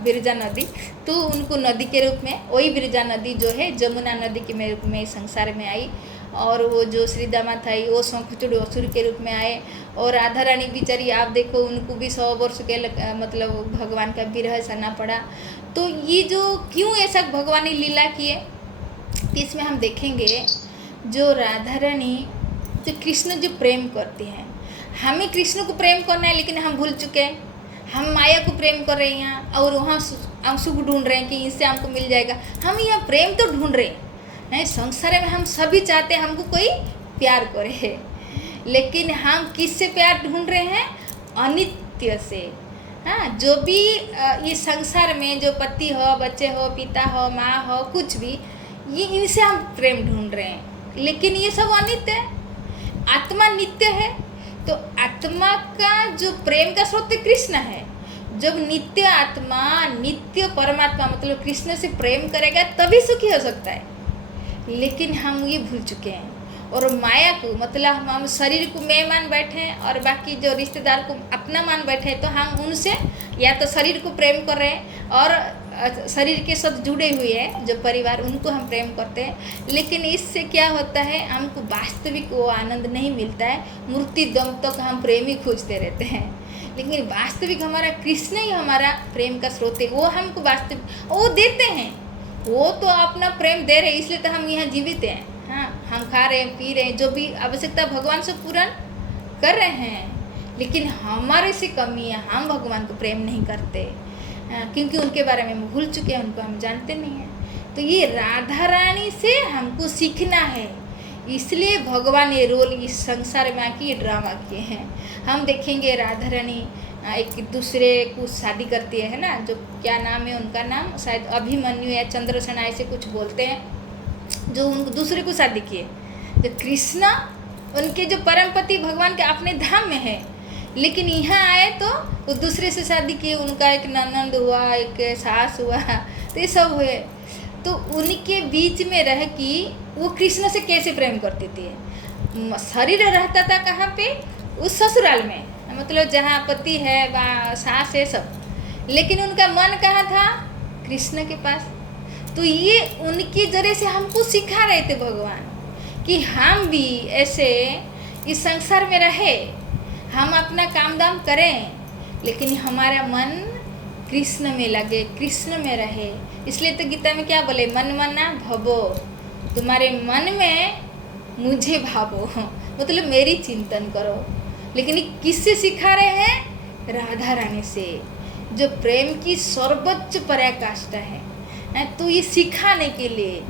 बिरजा नदी, तो उनको नदी के रूप में वही बिरजा नदी जो है जमुना नदी के रूप में संसार में आई। और वो जो श्री दामा था वो शंखचूड़ असुर के रूप में आए। और राधा रानी बेचारी आप देखो, उनको भी 100 वर्ष के मतलब भगवान का विरह सहना पड़ा। तो ये जो क्यों ऐसा भगवान ने लीला किए, इसमें हम देखेंगे जो राधा रानी जो कृष्ण जो प्रेम करती हैं, हमें कृष्ण को प्रेम करना है लेकिन हम भूल चुके हैं, हम माया को प्रेम कर रहे हैं और वहाँ हम सुख ढूंढ रहे हैं कि इससे हमको मिल जाएगा। हम यहाँ प्रेम तो ढूंढ रहे हैं नहीं, संसार में हम सभी चाहते हैं हमको कोई प्यार करे, लेकिन हम किससे प्यार ढूंढ रहे हैं, अनित्य से। हाँ, जो भी ये संसार में जो पति हो, बच्चे हो, पिता हो, माँ हो, कुछ भी, ये इनसे हम प्रेम ढूंढ रहे हैं, लेकिन ये सब अनित्य है, आत्मा नित्य है। तो आत्मा का जो प्रेम का स्रोत कृष्ण है। जब नित्य आत्मा नित्य परमात्मा मतलब कृष्ण से प्रेम करेगा तभी सुखी हो सकता है, लेकिन हम ये भूल चुके हैं। और माया को मतलब हम शरीर को मैं मान बैठे हैं और बाकी जो रिश्तेदार को अपना मान बैठे हैं, तो हम उनसे या तो शरीर को प्रेम कर रहे हैं और शरीर के साथ जुड़े हुए हैं जो परिवार, उनको हम प्रेम करते हैं। लेकिन इससे क्या होता है, हमको वास्तविक वो आनंद नहीं मिलता है। मूर्ति दम तक हम प्रेम ही खोजते रहते हैं, लेकिन वास्तविक हमारा कृष्ण ही हमारा प्रेम का स्रोत है। वो हमको वास्तविक वो देते हैं, वो तो अपना प्रेम दे रहे, इसलिए तो हम यहाँ जीवित हैं। हाँ, हम खा रहे हैं, पी रहे हैं, जो भी आवश्यकता भगवान से पूर्ण कर रहे हैं, लेकिन हमारे से कमी है, हम भगवान को प्रेम नहीं करते। क्योंकि उनके बारे में हम भूल चुके हैं, उनको हम जानते नहीं हैं। तो ये राधा रानी से हमको सीखना है, इसलिए भगवान ये रोल इस संसार में आके ये ड्रामा किए हैं। हम देखेंगे राधा रानी एक दूसरे को शादी करती है ना, जो क्या नाम है उनका, नाम शायद अभिमन्यु या चंद्रसेना ऐसे कुछ बोलते हैं, जो उनको दूसरे को शादी किए। जो कृष्ण उनके जो परम पति भगवान के अपने धाम में है, लेकिन यहाँ आए तो वो दूसरे से शादी किए, उनका एक ननंद हुआ, एक सास हुआ, तो ये सब हुए। तो उनके बीच में रह कि वो कृष्ण से कैसे प्रेम करती थी। शरीर रहता था कहाँ पे, उस ससुराल में, मतलब जहाँ पति है, सास है, सब, लेकिन उनका मन कहाँ था, कृष्ण के पास। तो ये उनके जरिए से हमको सिखा रहे थे भगवान कि हम भी ऐसे इस संसार में रहे, हम अपना काम दाम करें, लेकिन हमारा मन कृष्ण में लगे, कृष्ण में रहे। इसलिए तो गीता में क्या बोले, मन मना भवो, तुम्हारे मन में मुझे भावो, मतलब मेरी चिंतन करो। लेकिन ये किससे सिखा रहे हैं, राधा रानी से, जो प्रेम की सर्वोच्च पराकाष्ठा है। तो ये सिखाने के लिए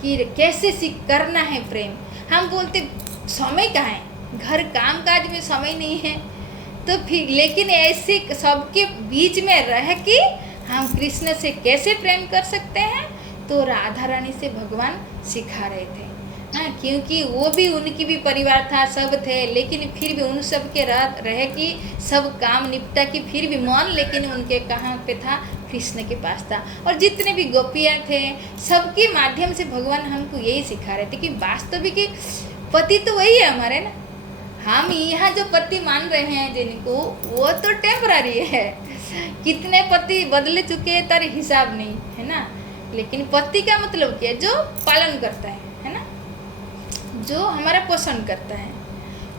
कि कैसे करना है प्रेम। हम बोलते समय कहाँ है, घर काम काज में समय नहीं है, तो फिर लेकिन ऐसे सबके बीच में रह के हम कृष्ण से कैसे प्रेम कर सकते हैं, तो राधा रानी से भगवान सिखा रहे थे। हाँ, क्योंकि वो भी, उनकी भी परिवार था, सब थे, लेकिन फिर भी उन सब के रह कि सब काम निपटा कि फिर भी मन लेकिन उनके कहाँ पे था, कृष्ण के पास था। और जितने भी गोपियाँ थे, सबके माध्यम से भगवान हमको यही सिखा रहे थे कि वास्तविक पति तो वही है हमारे ना। हम यहाँ जो पति मान रहे हैं जिनको, वो तो टेम्पररी है। कितने पति बदले चुके हैं तारे हिसाब नहीं है ना। लेकिन पति का मतलब क्या है, जो पालन करता है ना, जो हमारा पोषण करता है।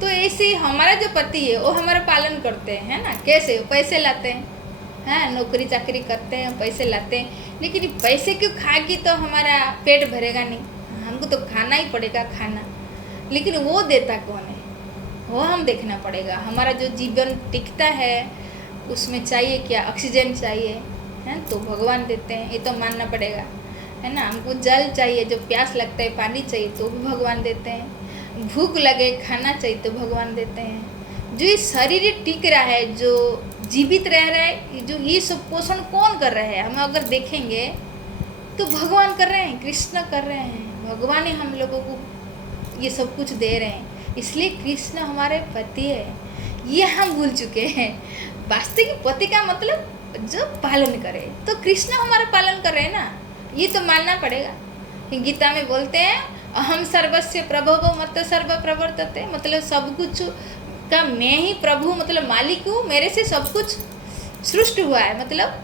तो ऐसे ही हमारा जो पति है वो हमारा पालन करते हैं ना। कैसे, पैसे लाते हैं, हाँ, नौकरी चाकरी करते हैं, पैसे लाते हैं, लेकिन पैसे क्यों खा के तो हमारा पेट भरेगा नहीं, हमको तो खाना ही पड़ेगा खाना। लेकिन वो देता कौन है, वो हम देखना पड़ेगा। हमारा जो जीवन टिकता है उसमें चाहिए क्या, ऑक्सीजन चाहिए, है तो भगवान देते हैं, ये तो मानना पड़ेगा, है ना। हमको जल चाहिए, जो प्यास लगता है, पानी चाहिए तो भी भगवान देते हैं। भूख लगे, खाना चाहिए तो भगवान देते हैं। जो ये शरीर टिक रहा है, जो जीवित रह रहा है, जो ये सब पोषण कौन कर रहा है, हम अगर देखेंगे तो भगवान कर रहे हैं, कृष्ण कर रहे हैं। भगवान ही हम लोगों को ये सब कुछ दे रहे हैं, इसलिए कृष्ण हमारे पति है, ये हम भूल चुके हैं। वास्तविक पति का मतलब जो पालन करे, तो कृष्ण हमारा पालन कर रहे हैं ना, ये तो मानना पड़ेगा। कि गीता में बोलते हैं अहम सर्वस्य प्रभवो मत सर्व प्रवर्तते, मतलब सब कुछ का मैं ही प्रभु, मतलब मालिक हूँ, मेरे से सब कुछ सृष्टि हुआ है, मतलब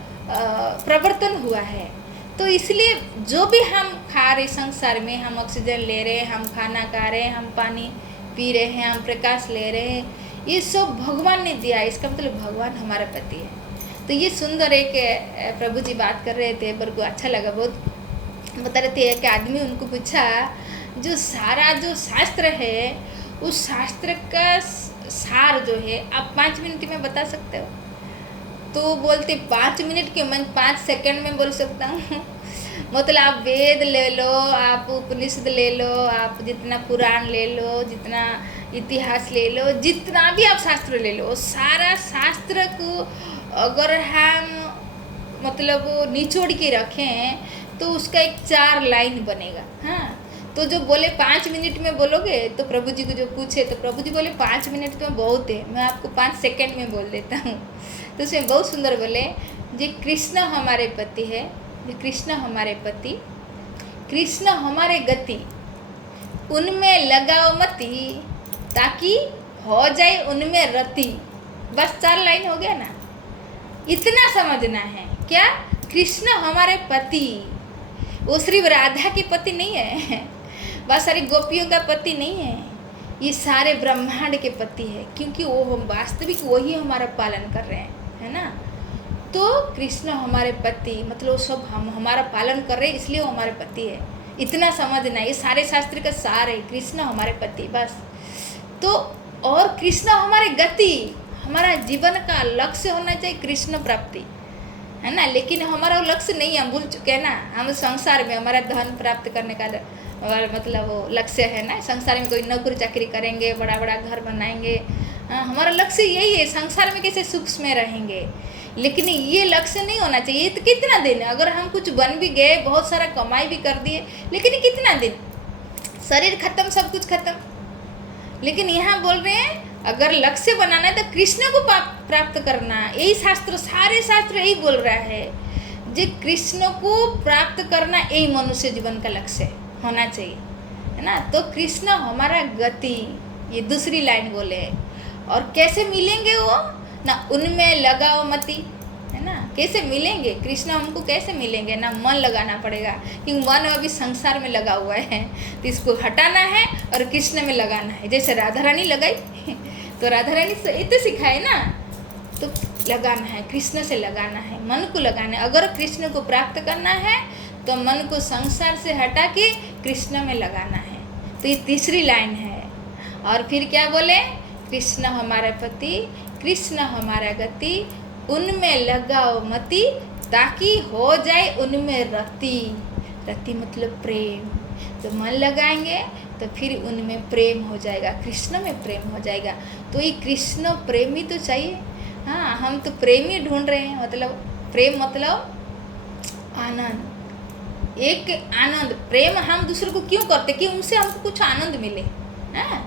प्रवर्तन हुआ है। तो इसलिए जो भी हम खा रहे संसार में, हम ऑक्सीजन ले रहे हैं, हम खाना खा रहे हैं, हम पानी पी रहे हैं, हम प्रकाश ले रहे हैं, ये सब भगवान ने दिया है। इसका मतलब भगवान हमारा पति है। तो ये सुंदर एक प्रभु जी बात कर रहे थे, मेरे को अच्छा लगा बहुत। बता रहे थे कि आदमी उनको पूछा जो सारा जो शास्त्र है, उस शास्त्र का सार जो है आप 5 मिनट में बता सकते हो? तो बोलते 5 मिनट क्यों, मैं 5 सेकंड में बोल सकता हूँ। मतलब आप वेद ले लो, आप उपनिषद ले लो, आप जितना पुराण ले लो, जितना इतिहास ले लो, जितना भी आप शास्त्र ले लो, सारा शास्त्र को अगर हम मतलब निचोड़ के रखें तो उसका एक 4 लाइन बनेगा। हाँ, तो जो बोले 5 मिनट में बोलोगे, तो प्रभु जी को जो पूछे तो प्रभु जी बोले 5 मिनट तो बहुत है, मैं आपको 5 सेकंड में बोल देता हूँ। तो उसमें बहुत सुंदर बोले, जी कृष्ण हमारे पति है, जी कृष्ण हमारे पति, कृष्ण हमारे गति, उनमें लगाओ मति, ताकि हो जाए उनमें रति। बस 4 लाइन हो गया ना, इतना समझना है। क्या? कृष्ण हमारे पति, वो सिर्फ राधा के पति नहीं है, बस सारी गोपियों का पति नहीं है, ये सारे ब्रह्मांड के पति है, क्योंकि वो हम वास्तविक वही हमारा पालन कर रहे हैं, है ना। तो कृष्ण हमारे पति मतलब वो सब हम हमारा पालन कर रहे हैं, इसलिए वो हमारे पति है। इतना समझना, ये सारे शास्त्र का सार है, कृष्ण हमारे पति बस। तो और कृष्ण हमारे गति, हमारा जीवन का लक्ष्य होना चाहिए कृष्ण प्राप्ति, है ना। लेकिन हमारा वो लक्ष्य नहीं है, हम भूल चुके हैं ना। हम संसार में हमारा धन प्राप्त करने का मतलब वो लक्ष्य है ना। संसार में कोई नौकरी चाकरी करेंगे, बड़ा बड़ा घर बनाएंगे, हमारा लक्ष्य यही है, संसार में कैसे सुख में रहेंगे। लेकिन ये लक्ष्य नहीं होना चाहिए। ये तो कितना दिन है, अगर हम कुछ बन भी गए, बहुत सारा कमाई भी कर दिए, लेकिन कितना दिन, शरीर खत्म, सब कुछ खत्म। लेकिन यहाँ बोल रहे हैं अगर लक्ष्य बनाना है तो कृष्ण को प्राप्त करना, यही शास्त्र, सारे शास्त्र यही बोल रहा है, जो कृष्ण को प्राप्त करना यही मनुष्य जीवन का लक्ष्य होना चाहिए, है ना। तो कृष्ण हमारा गति, ये दूसरी लाइन बोले। और कैसे मिलेंगे वो ना, उनमें लगाओ मति, है ना। कैसे मिलेंगे कृष्ण हमको, कैसे मिलेंगे ना, मन लगाना पड़ेगा, क्योंकि मन अभी संसार में लगा हुआ है, तो इसको हटाना है और कृष्ण में लगाना है। जैसे राधा रानी लगाई तो राधा रानी से ये तो सिखाए ना, तो लगाना है, कृष्ण से लगाना है, मन को लगाना है। अगर कृष्ण को प्राप्त करना है तो मन को संसार से हटा के कृष्ण में लगाना है। तो ये तीसरी लाइन है। और फिर क्या बोले, कृष्ण हमारा पति, कृष्ण हमारा गति, उनमें लगाओ मति, ताकि हो जाए उनमें रति। रति मतलब प्रेम। तो मन लगाएंगे तो फिर उनमें प्रेम हो जाएगा, कृष्ण में प्रेम हो जाएगा। तो ये कृष्ण प्रेमी तो चाहिए। हाँ, हम तो प्रेमी ढूंढ रहे हैं। मतलब प्रेम मतलब आनंद, एक आनंद। प्रेम हम दूसरे को क्यों करते, कि उनसे हमको कुछ आनंद मिले,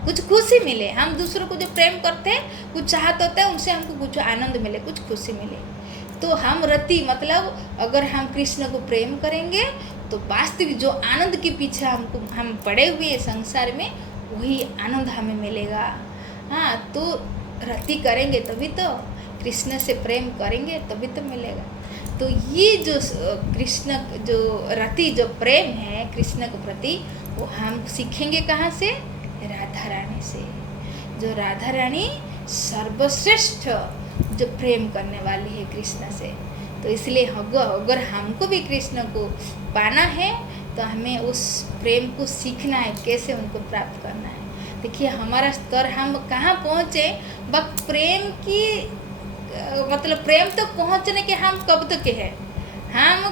कुछ खुशी मिले। हम दूसरों को जो प्रेम करते हैं, कुछ चाहत होता है, उनसे हमको कुछ आनंद मिले, कुछ खुशी मिले। तो हम रति मतलब अगर हम कृष्ण को प्रेम करेंगे तो वास्तविक जो आनंद के पीछे हम पड़े हुए हैं संसार में, वही आनंद हमें मिलेगा। हाँ, तो रति करेंगे तभी तो, कृष्ण से प्रेम करेंगे तभी तो मिलेगा। तो ये जो कृष्ण जो रति जो प्रेम है कृष्ण के प्रति, वो हम सीखेंगे कहाँ से, राधा रानी से। जो राधा रानी सर्वश्रेष्ठ जो प्रेम करने वाली है कृष्ण से। तो इसलिए अगर हमको भी कृष्ण को पाना है तो हमें उस प्रेम को सीखना है, कैसे उनको प्राप्त करना है। देखिए हमारा स्तर हम कहाँ पहुँचे, बस प्रेम की मतलब प्रेम तक तो पहुँचने के हम कब तक के हैं, हम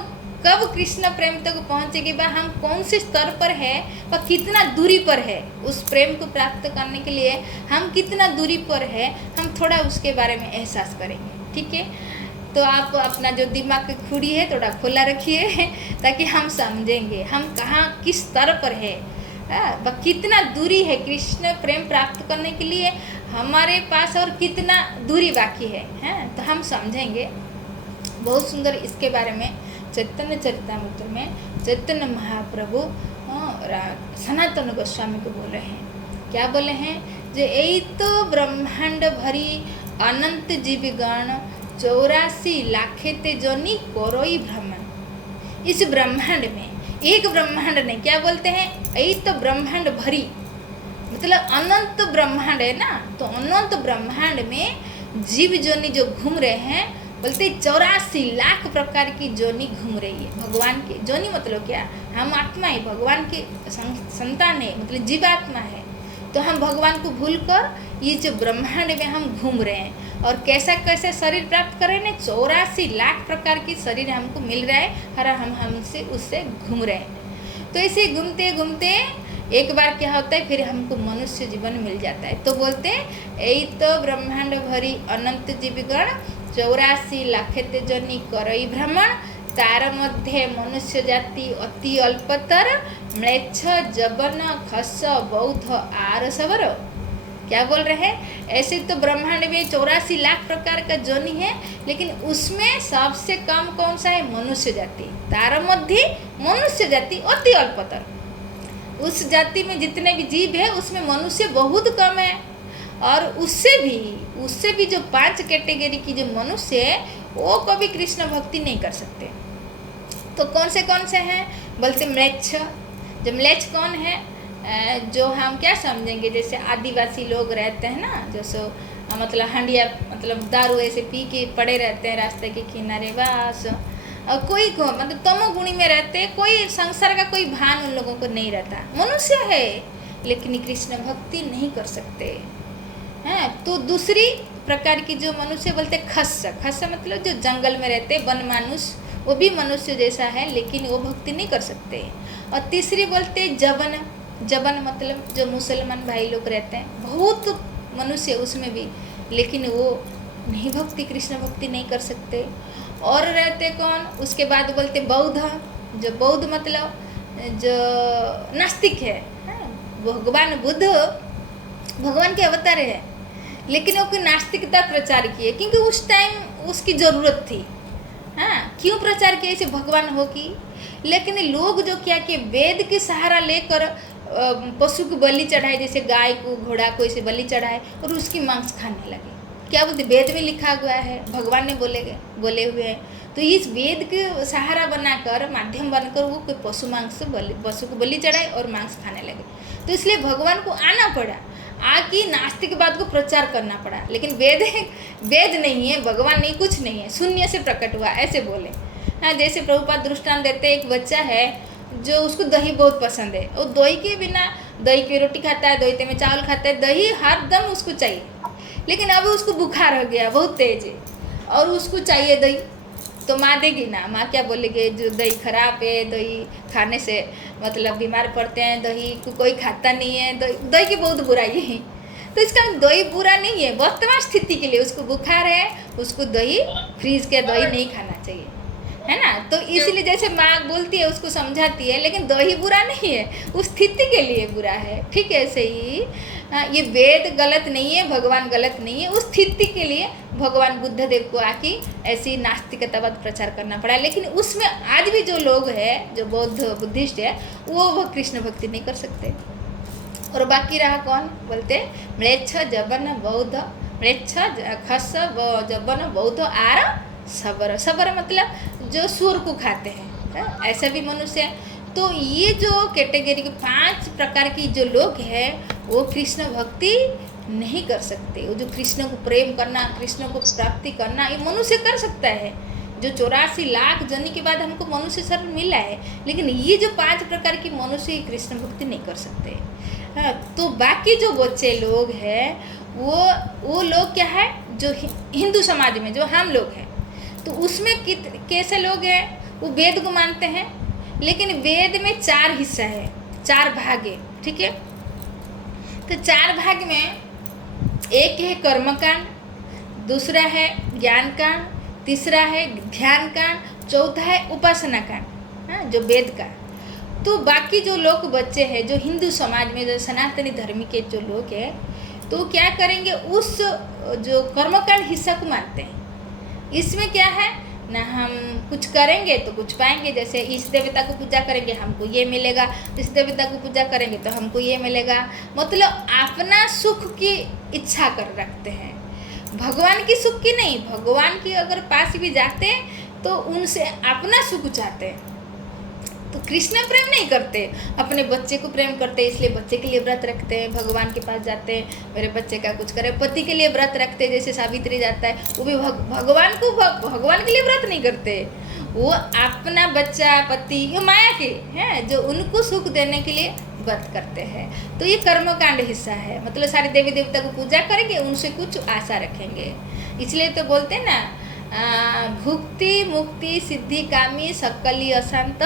कब कृष्ण प्रेम तक पहुँचेगी, बा हम कौन से स्तर पर है, व कितना दूरी पर है। उस प्रेम को प्राप्त करने के लिए हम कितना दूरी पर है, हम थोड़ा उसके बारे में एहसास करेंगे। ठीक है, तो आप अपना जो दिमाग की खुड़ी है थोड़ा खुला रखिए ताकि हम समझेंगे हम कहाँ किस स्तर पर है, कितना दूरी है कृष्ण प्रेम प्राप्त करने के लिए हमारे पास और कितना दूरी बाकी है तो हम समझेंगे। बहुत सुंदर इसके बारे में चैतन्य चरितामृत में चैतन्य महाप्रभु सनातन गोस्वामी को बोले हैं। क्या बोले हैं? जो यही तो ब्रह्मांड भरी अनंत जीवगण 84 लाखे ते जोनी कोरोई ब्रह्मांड। इस ब्रह्मांड में एक ब्रह्मांड नहीं, क्या बोलते हैं? यही तो ब्रह्मांड भरी मतलब अनंत ब्रह्मांड है ना, तो अनंत ब्रह्मांड में जीव जोनी जो घूम रहे हैं, बोलते 84 लाख प्रकार की जोनी घूम रही है। भगवान की जोनी मतलब क्या? हम आत्मा है, भगवान की संतान है, मतलब जीवात्मा है। तो हम भगवान को भूलकर ये जो ब्रह्मांड में हम घूम रहे हैं और कैसा कैसा शरीर प्राप्त कर रहे हैं। 84 लाख प्रकार की शरीर हमको मिल रहा है और हम हमसे उससे घूम रहे हैं। तो ऐसे घूमते घूमते एक बार क्या होता है, फिर हमको मनुष्य जीवन मिल जाता है। तो बोलते हैं यही तो ब्रह्मांड भरी अनंत जीवगण 84 लाखे तेजनी करई भ्रमण, तार मध्य मनुष्य जाति अति अल्पतर, म्लेच्छ जबन खस बौद्ध आर सबर। क्या बोल रहे हैं? ऐसे तो ब्रह्मांड में 84 लाख प्रकार का जोनी है, लेकिन उसमें सबसे कम कौन सा है? मनुष्य जाति। तार मध्य मनुष्य जाति अति अल्पतर, उस जाति में जितने भी जीव है उसमें मनुष्य बहुत कम है। और उससे भी जो 5 कैटेगरी की जो मनुष्य है वो कभी कृष्ण भक्ति नहीं कर सकते। तो कौन से हैं? बोलते म्लेच्छ। जो म्लेच्छ कौन है? जो हम क्या समझेंगे, जैसे आदिवासी लोग रहते हैं ना, जो सो मतलब हंडिया मतलब दारू ऐसे पी के पड़े रहते हैं रास्ते के किनारे बस। और कोई मतलब तमोगुणी में रहते, कोई संसार का कोई भान उन लोगों को नहीं रहता। मनुष्य है लेकिन कृष्ण भक्ति नहीं कर सकते हैं। तो दूसरी प्रकार की जो मनुष्य बोलते खस मतलब जो जंगल में रहते वन मानुष, वो भी मनुष्य जैसा है लेकिन वो भक्ति नहीं कर सकते। और तीसरी बोलते जबन मतलब जो मुसलमान भाई लोग रहते हैं, बहुत मनुष्य उसमें भी, लेकिन वो नहीं भक्ति कृष्ण भक्ति नहीं कर सकते। और रहते कौन? उसके बाद बोलते बौद्ध। जो बौद्ध मतलब जो नास्तिक है, भगवान बुद्ध भगवान के अवतार है, लेकिन वो कोई नास्तिकता प्रचार किए क्योंकि उस टाइम उसकी ज़रूरत थी। क्यों प्रचार किया? इसे भगवान हो की। लेकिन लोग जो क्या कि वेद के सहारा लेकर पशु को बलि चढ़ाए, जैसे गाय को घोड़ा को इसे बलि चढ़ाए और उसकी मांस खाने लगे। क्या बोलते? वेद में लिखा हुआ है, भगवान ने बोले हुए हैं। तो इस वेद के सहारा बनाकर माध्यम बनकर वो कोई पशु को बलि चढ़ाए और मांस खाने लगे। तो इसलिए भगवान को आना पड़ा, आके नास्तिकवाद को प्रचार करना पड़ा। लेकिन वेद नहीं है, भगवान नहीं, कुछ नहीं है, शून्य से प्रकट हुआ, ऐसे बोले। जैसे प्रभुपाद दृष्टांत देते, एक बच्चा है जो उसको दही बहुत पसंद है, और दही के बिना दही की रोटी खाता है, दही में चावल खाता है, दही हर दम उसको चाहिए। लेकिन अभी उसको बुखार हो गया, बहुत तेज है, और उसको चाहिए दही, तो माँ देगी ना? माँ क्या बोलेगी? जो दही खराब है, दही खाने से मतलब बीमार पड़ते हैं, दही को कोई खाता नहीं है, दही की बहुत बुराई है। तो इसका दही बुरा नहीं है, वर्तमान स्थिति के लिए उसको बुखार है, उसको दही फ्रीज के दही नहीं खाना चाहिए, है ना? तो इसलिए जैसे माँ बोलती है उसको समझाती है, लेकिन दही बुरा नहीं है, उस स्थिति के लिए बुरा है। ठीक है, ऐसे ही ये वेद गलत नहीं है, भगवान गलत नहीं है, उस स्थिति के लिए भगवान बुद्ध देव को आके ऐसी नास्तिकतावाद प्रचार करना पड़ा। लेकिन उसमें आज भी जो लोग हैं, जो बौद्ध बुद्धिस्ट है, वो कृष्ण भक्ति नहीं कर सकते। और बाकी रहा कौन? बोलते म्लेच्छ जबन बौद्ध, म्लेच्छ खस जबन बौद्ध आर सबर मतलब जो सूर को खाते हैं, ऐसा भी मनुष्य है। तो ये जो कैटेगरी के 5 प्रकार की जो लोग हैं वो कृष्ण भक्ति नहीं कर सकते। वो जो कृष्ण को प्रेम करना, कृष्ण को प्राप्ति करना, ये मनुष्य कर सकता है। जो 84 लाख जन्म के बाद हमको मनुष्य शरीर मिला है, लेकिन ये जो 5 प्रकार की मनुष्य कृष्ण भक्ति नहीं कर सकते। तो बाकी जो बच्चे लोग हैं वो लोग क्या है? जो हिंदू समाज में जो हम लोग हैं, तो उसमें कैसे लोग हैं? वो वेद को मानते हैं, लेकिन वेद में 4 हिस्सा है, 4 भाग है। ठीक है, तो 4 भाग में एक है कर्मकांड, दूसरा है ज्ञान कांड, तीसरा है ध्यान कांड, चौथा है उपासना कांड, हाँ, जो वेद का। तो बाकी जो लोग बच्चे हैं, जो हिंदू समाज में जो सनातनी धर्म के जो लोग हैं, तो क्या करेंगे, उस जो कर्मकांड हिस्सा को मानते हैं। इसमें क्या है ना, हम कुछ करेंगे तो कुछ पाएंगे। जैसे इस देवता को पूजा करेंगे हमको ये मिलेगा, इस देवता को पूजा करेंगे तो हमको ये मिलेगा। मतलब अपना सुख की इच्छा कर रखते हैं, भगवान की सुख की नहीं। भगवान की अगर पास भी जाते हैं तो उनसे अपना सुख चाहते हैं। तो कृष्ण प्रेम नहीं करते, अपने बच्चे को प्रेम करते, इसलिए बच्चे के लिए व्रत रखते हैं, भगवान के पास जाते हैं, मेरे बच्चे का कुछ करे। पति के लिए व्रत रखते हैं, जैसे सावित्री जाता है, वो भी भगवान के लिए व्रत नहीं करते, वो अपना बच्चा, पति, ये माया के हैं जो उनको सुख देने के लिए व्रत करते हैं। तो ये कर्मकांड हिस्सा है। मतलब सारे देवी देवता को पूजा करेंगे, उनसे कुछ आशा रखेंगे। इसलिए तो बोलते हैं ना, भुक्ति मुक्ति सिद्धि कामी सकली अशांत,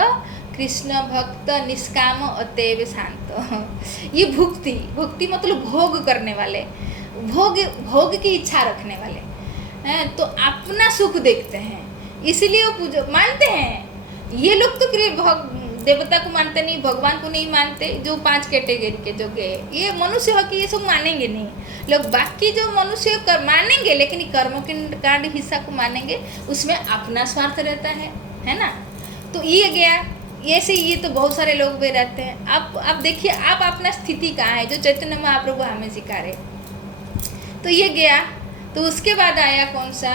कृष्ण भक्त निष्काम अतैव शांत। ये भुक्ति मतलब भोग करने वाले, भोग की इच्छा रखने वाले हैं, तो अपना सुख देखते हैं, इसलिए वो पूजा मानते हैं। ये लोग तो देवता को मानते नहीं, भगवान को नहीं मानते। जो 5 कैटेगरी के जो गए, ये मनुष्य हो कि ये सब मानेंगे नहीं लोग। बाकी जो मनुष्य मानेंगे, लेकिन कर्म कांड हिस्सा को मानेंगे, उसमें अपना स्वार्थ रहता है ना। तो ये गया, ऐसे ये तो बहुत सारे लोग भी रहते हैं। आप देखिए, आप अपना स्थिति कहाँ है, जो चैतन्य महाप्रभु हमें सिखा रहे। तो ये गया। तो उसके बाद आया कौन सा,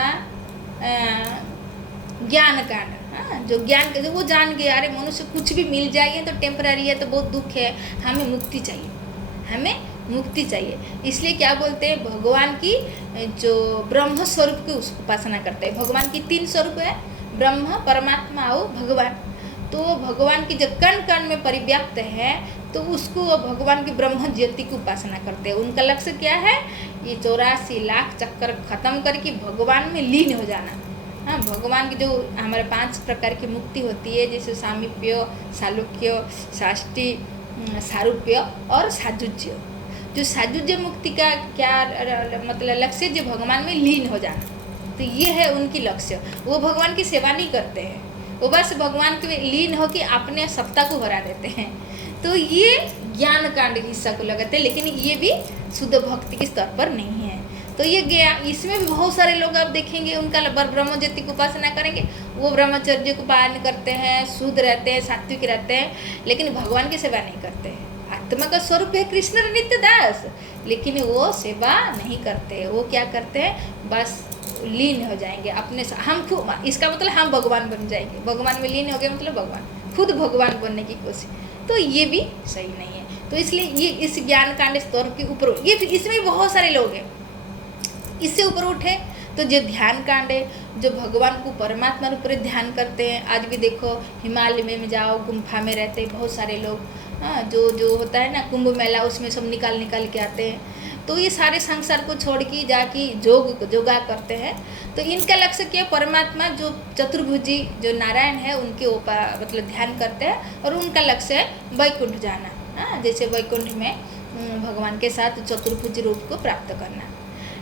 ज्ञान कांड। हाँ, जो ज्ञान जो वो जान गया, अरे मनुष्य कुछ भी मिल जाए तो टेम्पररी है, तो बहुत दुख है, हमें मुक्ति चाहिए, हमें मुक्ति चाहिए। इसलिए क्या बोलते हैं, भगवान की जो ब्रह्म स्वरूप की उपासना करते हैं। भगवान की 3 स्वरूप है, ब्रह्म, परमात्मा और भगवान। तो भगवान की जो कण कण में परिव्याप्त है, तो उसको भगवान की ब्रह्म ज्योति की उपासना करते हैं। उनका लक्ष्य क्या है, ये 84 लाख चक्कर खत्म करके भगवान में लीन हो जाना। हाँ, भगवान की जो हमारे 5 प्रकार की मुक्ति होती है, जैसे सामीप्य, सालोक्य, साष्टी, सारूप्य और साजुज्य। जो साजुज्य मुक्ति का क्या मतलब लक्ष्य, जो भगवान में लीन हो जाना। तो ये है उनकी लक्ष्य। वो भगवान की सेवा नहीं करते हैं, वो बस भगवान के लीन हो कि अपने सत्ता को भरा देते हैं। तो ये ज्ञान कांड हिस्सा को लगाते हैं, लेकिन ये भी शुद्ध भक्ति के स्तर पर नहीं है। तो ये गया। इसमें भी बहुत सारे लोग आप देखेंगे, उनका ब्रह्म ज्योति की उपासना करेंगे, वो ब्रह्मचर्य को पालन करते हैं, शुद्ध रहते हैं, सात्विक रहते हैं, लेकिन भगवान की सेवा नहीं करते हैं। आत्मा का स्वरूप है कृष्ण नित्य दास, लेकिन वो सेवा नहीं करते। वो क्या करते हैं, बस लीन हो जाएंगे अपने हम खुद। इसका मतलब हम भगवान बन जाएंगे, भगवान में लीन हो गए मतलब भगवान, खुद भगवान बनने की कोशिश। तो ये भी सही नहीं है। तो इसलिए ये इस ज्ञान कांड स्तर के ऊपर, ये इसमें बहुत सारे लोग हैं, इससे ऊपर उठे तो जो ध्यान कांड है, जो भगवान को परमात्मा रूप में ध्यान करते हैं। आज भी देखो, हिमालय में जाओ, गुम्फा में रहते हैं बहुत सारे लोग। हाँ, जो होता है ना कुंभ मेला, उसमें सब निकाल के आते हैं। तो ये सारे संसार को छोड़ के जाके जोगा करते हैं। तो इनका लक्ष्य क्या, परमात्मा जो चतुर्भुजी जो नारायण है उनके ऊपर मतलब ध्यान करते हैं, और उनका लक्ष्य है वैकुंठ जाना। हाँ, जैसे वैकुंठ में भगवान के साथ चतुर्भुज रूप को प्राप्त करना।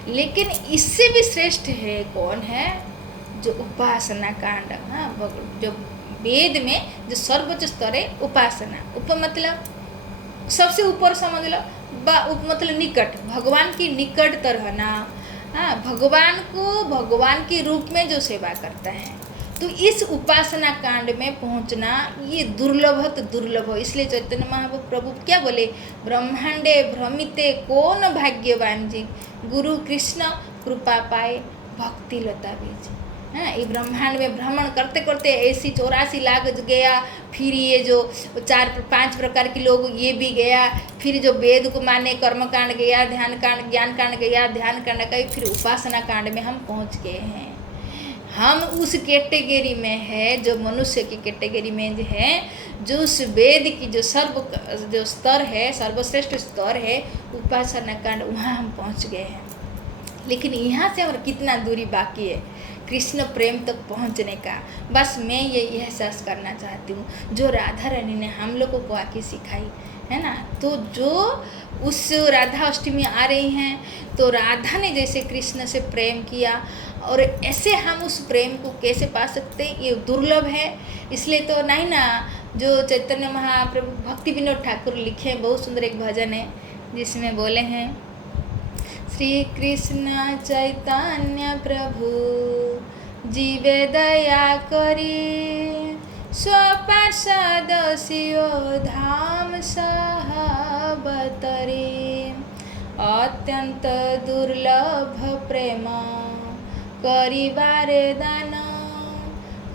लेकिन इससे भी श्रेष्ठ है कौन है, जो उपासना कांड। हाँ, जो वेद में जो सर्वोच्च स्तर है उपासना। मतलब सबसे ऊपर समझ लो, मतलब निकट, भगवान की निकट रहना। हाँ, भगवान को भगवान के रूप में जो सेवा करता है, तो इस उपासना कांड में पहुंचना ये दुर्लभ हो। इसलिए चैतन्य महाप्रभु क्या बोले, ब्रह्मांडे भ्रमिते कौन भाग्यवान जी, गुरु कृष्ण कृपा पाए भक्ति लता बीज। हाँ, ये ब्रह्मांड में भ्रमण करते करते ऐसी 84 लाख गया, फिर ये जो 4-5 प्रकार के लोग ये भी गया, फिर जो वेद को माने कर्म कांड गया, ध्यान कांड, ज्ञान कांड गया, ध्यान कांड गई, फिर उपासना कांड में हम पहुंच गए हैं। हम उस कैटेगरी में है, जो मनुष्य की कैटेगरी में है, जो उस वेद की जो स्तर है, सर्वश्रेष्ठ स्तर है उपासना कांड, वहाँ हम पहुँच गए हैं। लेकिन यहाँ से और कितना दूरी बाकी है कृष्ण प्रेम तक पहुँचने का। बस मैं ये एहसास करना चाहती हूँ, जो राधा रानी ने हम लोगों को आके सिखाई है ना। तो जो उस राधा अष्टमी आ रही हैं, तो राधा ने जैसे कृष्ण से प्रेम किया, और ऐसे हम उस प्रेम को कैसे पा सकते हैं, ये दुर्लभ है। इसलिए तो नहीं ना, जो चैतन्य महाप्रभु भक्ति विनोद ठाकुर लिखे हैं, बहुत सुंदर एक भजन है जिसमें बोले हैं, श्री कृष्ण चैतन्य प्रभु जीवे दया करी, स्वपार्षद शिव धाम सहबतरी, अत्यंत दुर्लभ प्रेम करिबारे दान,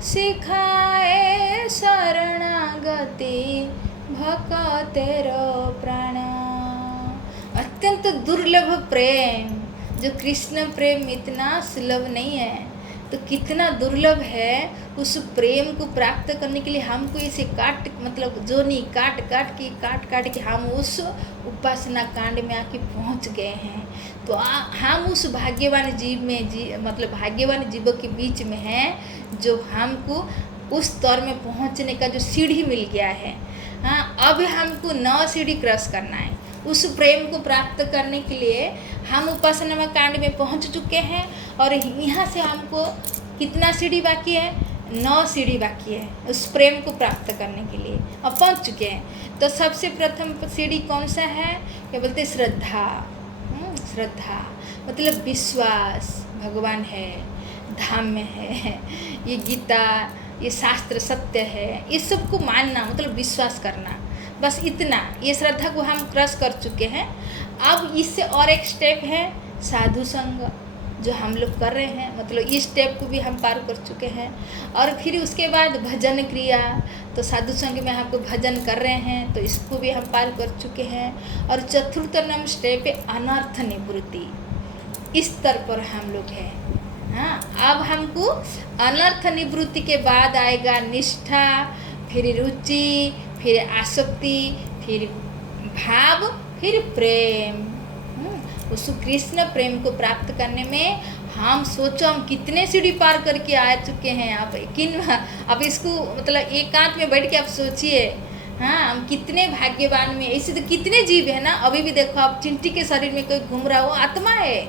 सिखाए शरणागति भक्तेर प्राण। अत्यंत दुर्लभ प्रेम, जो कृष्ण प्रेम इतना सुलभ नहीं है, तो कितना दुर्लभ है। उस प्रेम को प्राप्त करने के लिए हमको इसे जोनी काट के हम उस उपासना कांड में आके पहुंच गए हैं। तो हम उस भाग्यवान जीव में भाग्यवान जीवों के बीच में हैं, जो हमको उस स्तर में पहुंचने का जो सीढ़ी मिल गया है। हाँ, अब हमको 9 सीढ़ी क्रॉस करना है। उस प्रेम को प्राप्त करने के लिए हम उपासना कांड में पहुंच चुके हैं, और यहाँ से हमको कितना सीढ़ी बाकी है? 9 सीढ़ी बाकी है उस प्रेम को प्राप्त करने के लिए, अब पहुंच चुके हैं। तो सबसे प्रथम सीढ़ी कौन सा है? क्या बोलते हैं? श्रद्धा। श्रद्धा मतलब विश्वास, भगवान है, धाम में है, ये गीता, ये शास्त्र सत्य है, ये सबको मानना मतलब विश्वास करना, बस इतना। ये श्रद्धा को हम क्रॉस कर चुके हैं। अब इससे और एक स्टेप है साधु संग, जो हम लोग कर रहे हैं, मतलब इस स्टेप को भी हम पार कर चुके हैं। और फिर उसके बाद भजन क्रिया, तो साधु संग में हमको भजन कर रहे हैं, तो इसको भी हम पार कर चुके हैं। और चतुर्थ नंबर स्टेप है अनर्थ निवृत्ति, इस स्तर पर हम लोग हैं। हाँ, अब हमको अनर्थ निवृत्ति के बाद आएगा निष्ठा, फिर रुचि, फिर आसक्ति, फिर भाव, फिर प्रेम। उस कृष्ण प्रेम को प्राप्त करने में हम सोचो हम कितने सीढ़ी पार करके आ चुके हैं। अब इसको मतलब एकांत में बैठ के आप सोचिए, हाँ, हम कितने भाग्यवान में। ऐसे तो कितने जीव है ना, अभी भी देखो आप, चिंटी के शरीर में कोई घूम रहा हो, आत्मा है,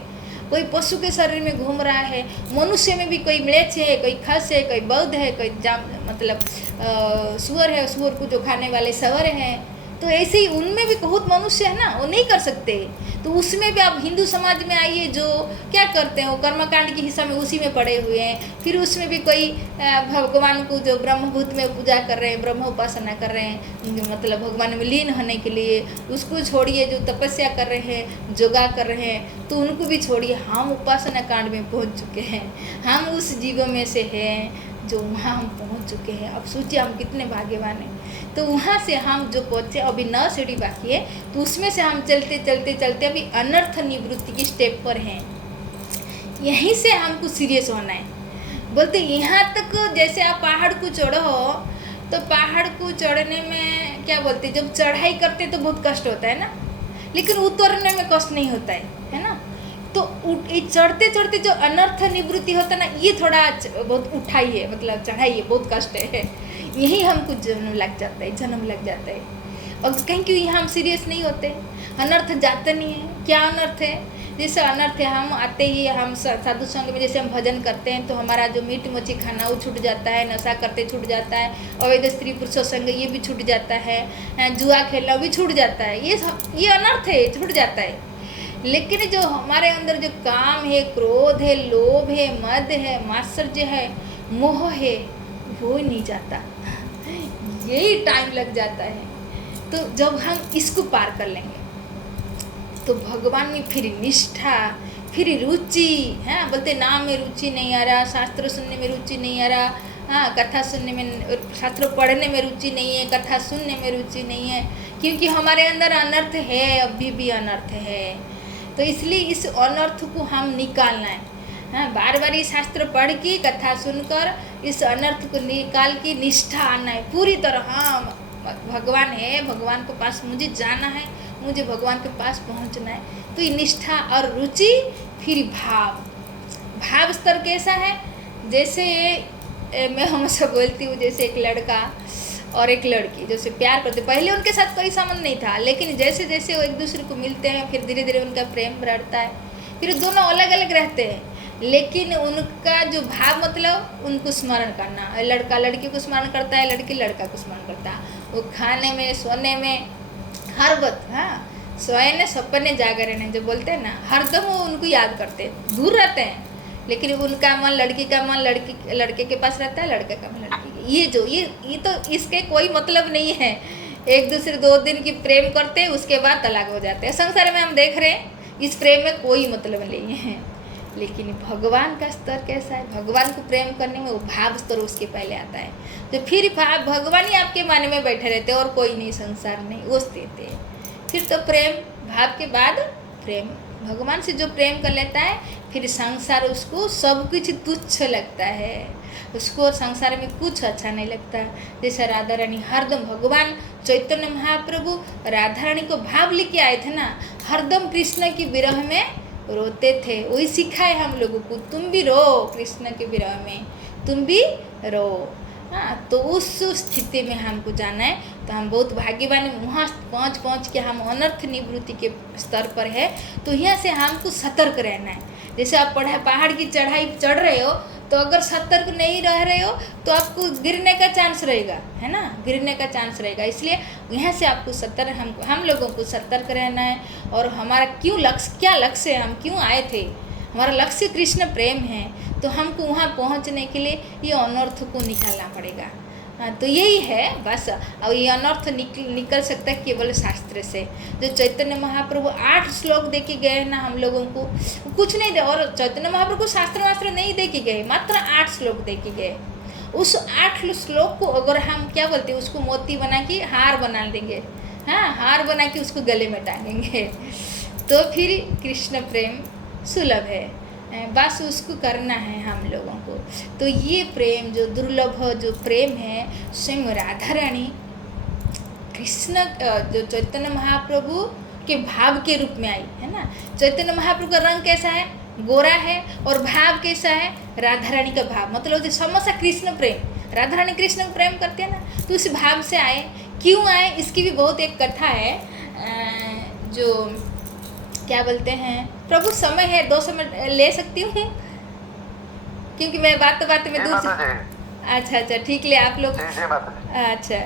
कोई पशु के शरीर में घूम रहा है, मनुष्य में भी कोई म्लेच्छ है, कोई खस है, कोई बौद्ध है, कोई सुअर है, सुअर को जो खाने वाले सवर हैं। तो ऐसे ही उनमें भी बहुत मनुष्य है ना, वो नहीं कर सकते। तो उसमें भी आप हिंदू समाज में आइए, जो क्या करते हैं, वो कर्मकांड की हिस्सा में उसी में पड़े हुए हैं। फिर उसमें भी कोई भगवान को जो ब्रह्मभूत में पूजा कर रहे हैं, ब्रह्म उपासना कर रहे हैं, मतलब भगवान में लीन होने के लिए, उसको छोड़िए। जो तपस्या कर रहे हैं, योगा कर रहे हैं, तो उनको भी छोड़िए। हम उपासना कांड में पहुँच चुके हैं, हम उस जीवों में से हैं जो वहाँ हम पहुँच चुके हैं। अब सोचिए हम कितने भाग्यवान हैं। तो वहाँ से हम जो पहुँचे, अभी 9 सीढ़ी बाकी है, तो उसमें से हम चलते चलते चलते अभी अनर्थ निवृत्ति की स्टेप पर हैं। यहीं से हमको सीरियस होना है। बोलते यहाँ तक जैसे आप पहाड़ को चढ़ो, तो पहाड़ को चढ़ने में क्या बोलते, जब चढ़ाई करते तो बहुत कष्ट होता है ना, लेकिन उतरने में कष्ट नहीं होता है ना। तो चढ़ते चढ़ते जो अनर्थ निवृत्ति होता है ना, ये थोड़ा बहुत उठाई है, मतलब चढ़ाई है, बहुत कष्ट है। यही हमको जन्म लग जाता है। और कहीं क्यों यहाँ हम सीरियस नहीं होते, अनर्थ जाते नहीं है। क्या अनर्थ है? जैसे अनर्थ है, हम आते ही हम साधु संग में जैसे हम भजन करते हैं, तो हमारा जो मीट मच्छी खाना वो छूट जाता है, नशा करते छूट जाता है, अवैध स्त्री पुरुषों संग ये भी छूट जाता है, जुआ खेलना भी छूट जाता है। ये अनर्थ है, छूट जाता है। लेकिन जो हमारे अंदर जो काम है, क्रोध है, लोभ है, मद है, मात्सर्य है, मोह है, वो नहीं जाता, यही टाइम लग जाता है। तो जब हम इसको पार कर लेंगे, तो भगवान में फिर निष्ठा, फिर रुचि, हाँ, बोलते नाम में रुचि नहीं आ रहा, शास्त्र सुनने में रुचि नहीं आ रहा, हाँ, कथा सुनने में, शास्त्र पढ़ने में रुचि नहीं है, कथा सुनने में रुचि नहीं है, क्योंकि हमारे अंदर अनर्थ है, अभी भी अनर्थ है। तो इसलिए इस अनर्थ को हम निकालना है। हाँ, बार बार ये शास्त्र पढ़ के, कथा सुनकर इस अनर्थ को निकाल के निष्ठा आना है पूरी तरह। हाँ, भगवान है, भगवान के पास मुझे जाना है, मुझे भगवान के पास पहुंचना है। तो ये निष्ठा और रुचि, फिर भाव स्तर कैसा है? जैसे मैं हमेशा बोलती हूँ, जैसे एक लड़का और एक लड़की जैसे प्यार करते, पहले उनके साथ कोई संबंध नहीं था, लेकिन जैसे जैसे वो एक दूसरे को मिलते हैं, फिर धीरे धीरे उनका प्रेम बढ़ता है। फिर दोनों अलग अलग रहते हैं, लेकिन उनका जो भाव मतलब उनको स्मरण करना, लड़का लड़की को स्मरण करता है, लड़की लड़का को स्मरण करता है। वो खाने में, सोने में, हर वक्त, हाँ, सोए सपने जागरण जो बोलते हैं ना, हरदम वो उनको याद करते हैं, दूर रहते हैं, लेकिन उनका मन, लड़की का मन लड़के के पास रहता है, लड़के का मन लड़की के। ये तो इसके कोई मतलब नहीं है। एक दूसरे 2 दिन की प्रेम करते हैं, उसके बाद तलाक हो जाते हैं। संसार में हम देख रहे हैं, इस प्रेम में कोई मतलब नहीं है। लेकिन भगवान का स्तर कैसा है? भगवान को प्रेम करने में वो भाव स्तर उसके पहले आता है। तो फिर भगवान ही आपके मन में बैठे रहते हैं और कोई नहीं, संसार नहीं, वो देते हैं। फिर तो प्रेम, भाव के बाद प्रेम। भगवान से जो प्रेम कर लेता है, फिर संसार उसको सब कुछ तुच्छ लगता है, उसको संसार में कुछ अच्छा नहीं लगता। जैसे राधा रानी हरदम, भगवान चैतन्य महाप्रभु राधा रानी को भाव लेके आए थे ना, हरदम कृष्ण की विरह में रोते थे। वही सिखाए हम लोगों को, तुम भी रो कृष्ण के विरह में, तुम भी रो। हाँ, तो उस स्थिति में हमको जाना है। तो हम बहुत भाग्यवान हैं, वहाँ पहुँच के हम अनर्थ निवृत्ति के स्तर पर है। तो यहाँ से हमको सतर्क रहना है। जैसे आप पहाड़ की चढ़ाई चढ़ रहे हो, तो अगर सतर्क नहीं रह रहे हो तो आपको गिरने का चांस रहेगा, है ना, गिरने का चांस रहेगा। इसलिए यहाँ से आपको हम लोगों को सतर्क रहना है। और हमारा क्या लक्ष्य है, हम क्यों आए थे, हमारा लक्ष्य कृष्ण प्रेम है। तो हमको वहाँ पहुँचने के लिए ये अनर्थ को निकालना पड़ेगा। हाँ, तो यही है बस। और ये अनर्थ निकल सकता है केवल शास्त्र से। जो चैतन्य महाप्रभु 8 श्लोक दे के गए ना हम लोगों को, कुछ नहीं दे। और चैतन्य महाप्रभु को शास्त्र वास्त्र नहीं दे के गए, मात्र 8 श्लोक दे के गए। उस 8 श्लोक को अगर हम क्या बोलते हैं, उसको मोती बना के हार बना देंगे, हाँ, हार बना के उसको गले में टांगेंगे, तो फिर कृष्ण प्रेम सुलभ है। बस उसको करना है हम लोगों को। तो ये प्रेम जो दुर्लभ जो प्रेम है, स्वयं राधा रानी कृष्ण जो चैतन्य महाप्रभु के भाव के रूप में आई है ना। चैतन्य महाप्रभु का रंग कैसा है? गोरा है। और भाव कैसा है? राधा रानी का भाव, मतलब जो समोसा कृष्ण प्रेम, राधा रानी कृष्ण को प्रेम करते हैं ना, तो उस भाव से आए। क्यों आए, इसकी भी बहुत एक कथा है। जो क्या बोलते हैं, प्रभु समय है 2 समय ले सकती हूँ, क्योंकि मैं बात में दूसरी। अच्छा ठीक ले आप लोग। अच्छा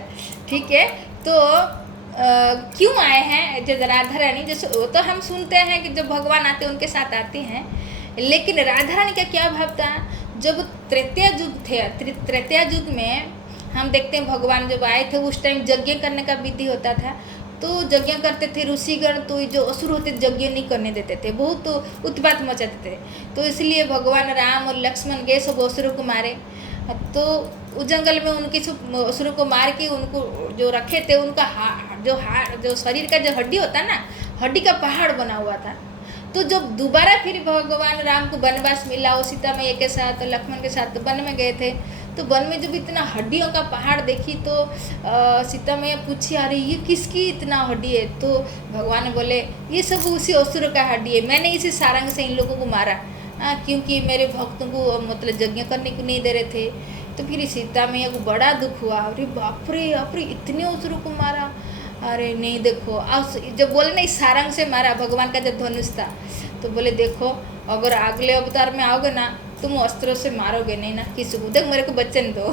ठीक है। तो क्यों आए हैं जो राधा रानी, जैसे वो तो हम सुनते हैं कि जब भगवान आते हैं उनके साथ आते हैं, लेकिन राधा रानी का क्या भाव था? जब त्रेता युग थे, त्रेता युग में हम देखते हैं भगवान जब आए थे, उस टाइम यज्ञ करने का विधि होता था। तो यज्ञ करते थे ऋषिगण, तो जो असुर होते यज्ञ नहीं करने देते थे, बहुत उत्पात मचाते थे। तो इसलिए भगवान राम और लक्ष्मण गए सब असुरों को मारे। तो उस जंगल में उनके असुरों को मार के उनको जो रखे थे, उनका जो शरीर का जो हड्डी होता ना, हड्डी का पहाड़ बना हुआ था। तो जब दोबारा फिर भगवान राम को वनवास मिला, वो सीता मैया के साथ लक्ष्मण के साथ वन में गए थे। तो वन में जब इतना हड्डियों का पहाड़ देखी तो सीता मैया पूछी, अरे ये किसकी इतना हड्डी है? तो भगवान बोले, ये सब उसी असुर का हड्डी है, मैंने इसी सारंग से इन लोगों को मारा, क्योंकि मेरे भक्तों को मतलब यज्ञ करने को नहीं दे रहे थे। तो फिर सीता मैया को बड़ा दुख हुआ, अरे बाप रे इतने असुरों को मारा। अरे नहीं देखो, अब जब बोले नहीं सारंग से मारा, भगवान का जब धनुष था, तो बोले देखो अगर अगले अवतार में आओगे ना, तुम अस्त्रों से मारोगे नहीं ना किसी को, देख मेरे को वचन दो।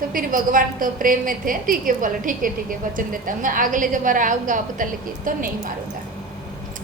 तो फिर भगवान तो प्रेम में थे, ठीक है बोले ठीक है वचन देता, मैं अगले जब बार आऊँगा अवतार लेके तो नहीं मारूंगा।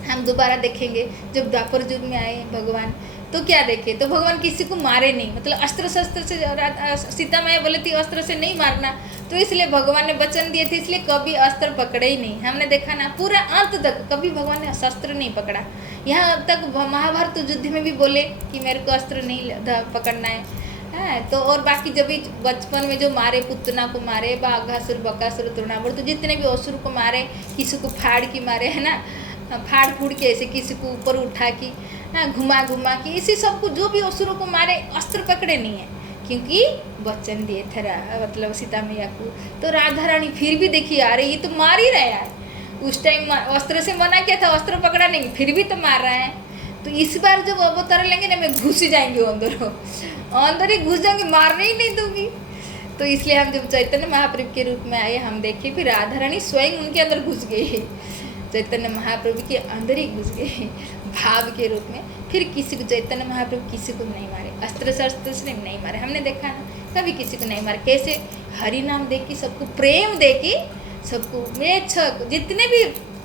हम दोबारा देखेंगे जब द्वापर युग में आए भगवान, तो क्या देखे, तो भगवान किसी को मारे नहीं, मतलब अस्त्र शस्त्र से। सीता मैया बोले थी अस्त्र से नहीं मारना, तो इसलिए भगवान ने वचन दिए थे, इसलिए कभी अस्त्र पकड़े ही नहीं। हमने देखा ना पूरा अंत तक कभी भगवान ने शस्त्र नहीं पकड़ा। यहाँ तक महाभारत युद्ध में भी बोले कि मेरे को अस्त्र नहीं पकड़ना है। तो और बाकी जब भी बचपन में जो मारे, पुतना को मारे, बाघासुर बकासुर तृणावुर, तो जितने भी असुर को मारे, किसी को फाड़ के मारे है ना, फाड़ फूड़ के ऐसे, किसी को ऊपर उठा के, घुमा के, इसी सब को जो भी असुरों को मारे, अस्त्र पकड़े नहीं है, क्योंकि वचन दिए थे मतलब सीता मैया को। तो राधा रानी फिर भी देखिए, आ रही ये तो मार ही रहा है, उस टाइम अस्त्र से मना किया था, अस्त्र पकड़ा नहीं, फिर भी तो मार रहा है। तो इस बार जब अवतार लेंगे ना, मैं घुस ही जाएंगे अंदर ही घुस जाएंगे, मारने ही नहीं दूंगी। तो इसलिए हम जब चैतन्य महाप्रभु के रूप में आए, हम देखे फिर राधा रानी स्वयं उनके अंदर घुस गई, चैतन्य महाप्रभु के अंदर ही घुस गए। भाव के रूप में। फिर किसी को, चैतन्य महाप्रभु किसी को नहीं मारे, अस्त्र शस्त्र से नहीं मारे, हमने देखा ना, कभी किसी को नहीं मारे। कैसे? हरि नाम दे के, सबको प्रेम दे के, सबको मेच्छक जितने भी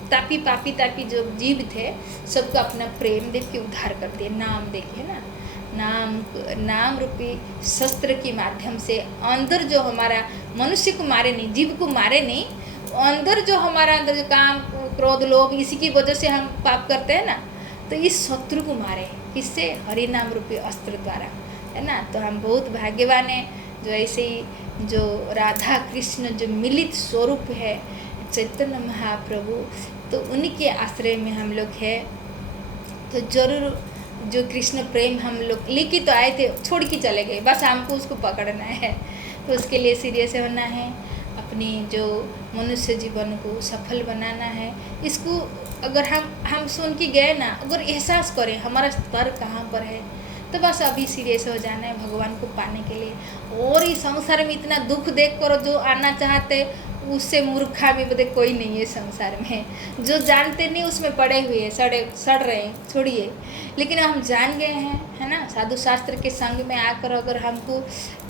तापी पापी तापी जो जीव थे सबको अपना प्रेम दे के उद्धार कर दिए, नाम दे के ना। नाम रूपी शस्त्र के माध्यम से अंदर जो हमारा मनुष्य को मारे नहीं, जीव को मारे नहीं, अंदर जो हमारा अंदर जो काम क्रोध लोभ इसी की वजह से हम पाप करते हैं ना, तो इस शत्रु को मारे किससे? हरि नाम रूपी अस्त्र द्वारा, है ना। तो हम बहुत भाग्यवान हैं जो ऐसे ही जो राधा कृष्ण जो मिलित स्वरूप है चैतन्य महाप्रभु, तो उनके आश्रय में हम लोग हैं। तो जरूर जो कृष्ण प्रेम हम लोग लेके तो आए थे, छोड़ के चले गए, बस हमको उसको पकड़ना है। तो उसके लिए सीरियस होना है, अपनी जो मनुष्य जीवन को सफल बनाना है। इसको अगर हम सुन के गए ना, अगर एहसास करें हमारा स्तर कहाँ पर है, तो बस अभी सीरियस हो जाना है भगवान को पाने के लिए। और इस संसार में इतना दुख देख कर जो आना चाहते, उससे मूर्खा भी बोले कोई नहीं है संसार में। जो जानते नहीं उसमें पड़े हुए हैं, सड़ रहे हैं, छोड़िए। लेकिन हम जान गए हैं, है ना, साधु शास्त्र के संग में आकर अगर हमको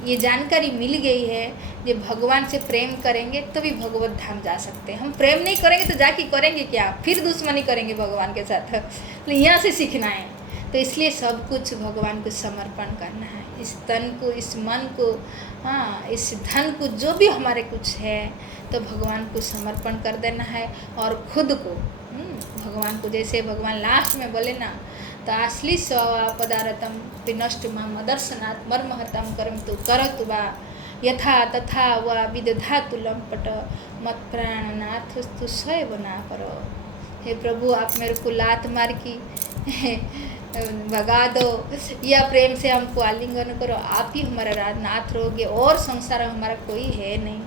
ये जानकारी मिल गई है कि भगवान से प्रेम करेंगे तभी भगवत धाम जा सकते हैं। हम प्रेम नहीं करेंगे तो जाके करेंगे क्या? फिर दुश्मनी करेंगे भगवान के साथ। तो यहाँ से सीखना है। तो इसलिए सब कुछ भगवान को समर्पण करना है, इस तन को, इस मन को, हाँ, इस धन को, जो भी हमारे कुछ है, तो भगवान को समर्पण कर देना है। और खुद को भगवान को, जैसे भगवान लास्ट में बोले ना, तो आश्ली स्वपदारतम विनष्ट मदर्शनात् मर्महतम कर्म तो करतु वा यथा तथा व विदधातु लंपट मत प्राणनाथ स्वयं ना करो। हे प्रभु, आप मेरे को लात मार की भगा दो या प्रेम से हमको आलिंगन करो, आप ही हमारा नाथ रहोगे और संसार हमारा कोई है नहीं।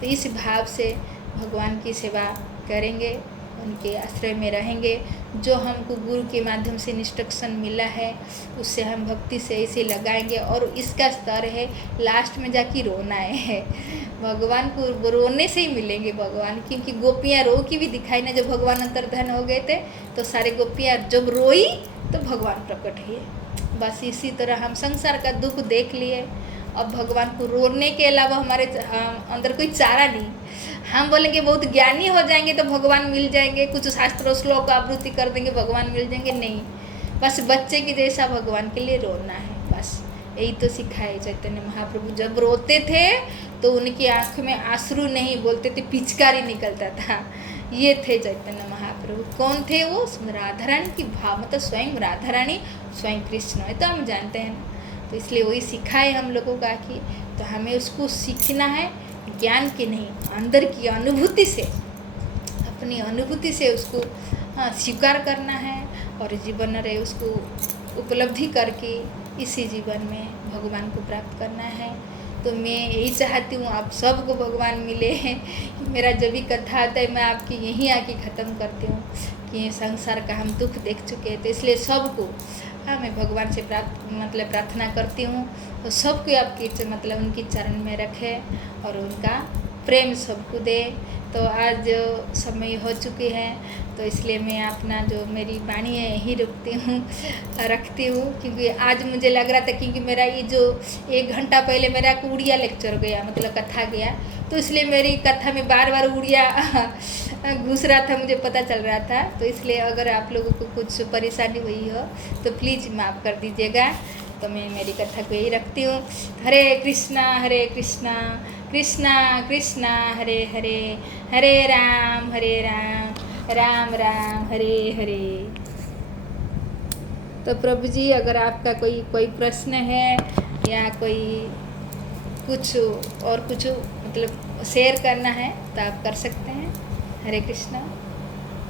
तो इस भाव से भगवान की सेवा करेंगे, उनके आश्रय में रहेंगे। जो हमको गुरु के माध्यम से इंस्ट्रक्शन मिला है उससे हम भक्ति से ऐसे लगाएंगे। और इसका स्तर है लास्ट में जाके रोना है, भगवान को रोने से ही मिलेंगे भगवान। क्योंकि गोपियाँ रो की भी दिखाई ना, जब भगवान अंतर्धान हो गए थे तो सारे गोपियाँ जब रोई तो भगवान प्रकट हुए। बस इसी तरह हम संसार का दुख देख लिए, अब भगवान को रोने के अलावा हमारे अंदर कोई चारा नहीं। हम बोलेंगे बहुत ज्ञानी हो जाएंगे तो भगवान मिल जाएंगे, कुछ शास्त्रों श्लोक आवृत्ति कर देंगे भगवान मिल जाएंगे, नहीं। बस बच्चे की जैसा भगवान के लिए रोना है, बस यही तो सिखाए चैतन्य महाप्रभु। जब रोते थे तो उनकी आँख में आंसू नहीं, बोलते थे पिचकारी निकलता था। ये थे चैतन्य महाप्रभु। कौन थे वो? राधा रानी की भाव, मतलब स्वयं राधा रानी, स्वयं कृष्ण है, तो हम जानते हैं ना। तो इसलिए वही सिखाए हम लोगों का कि तो हमें उसको सीखना है, ज्ञान की नहीं, अंदर की अनुभूति से, अपनी अनुभूति से उसको स्वीकार करना है और जीवन में उसको उपलब्धि करके इसी जीवन में भगवान को प्राप्त करना है। तो मैं यही चाहती हूँ आप सबको भगवान मिले हैं। मेरा जब भी कथा आता है मैं आपकी यहीं आके ख़त्म करती हूँ कि संसार का हम दुख देख चुके हैं। तो इसलिए सबको मैं भगवान से प्रार्थना करती हूँ, तो सबको आपकी उनकी चरण में रखे और उनका प्रेम सबको दे। तो आज समय हो चुकी है, तो इसलिए मैं अपना जो मेरी वाणी है यहीं रखती हूँ क्योंकि आज मुझे लग रहा था, क्योंकि मेरा ये जो 1 घंटा पहले मेरा उड़िया लेक्चर गया, मतलब कथा गया, तो इसलिए मेरी कथा में बार बार उड़िया घुस रहा था, मुझे पता चल रहा था। तो इसलिए अगर आप लोगों को कुछ परेशानी हुई हो तो प्लीज़ माफ़ कर दीजिएगा। तो मैं मेरी कथा को यही रखती हूँ। हरे कृष्णा कृष्णा कृष्णा हरे हरे, हरे राम राम राम हरे हरे। तो प्रभु जी, अगर आपका कोई प्रश्न है या कोई कुछ और कुछ शेयर करना है तो आप कर सकते हैं। हरे कृष्णा।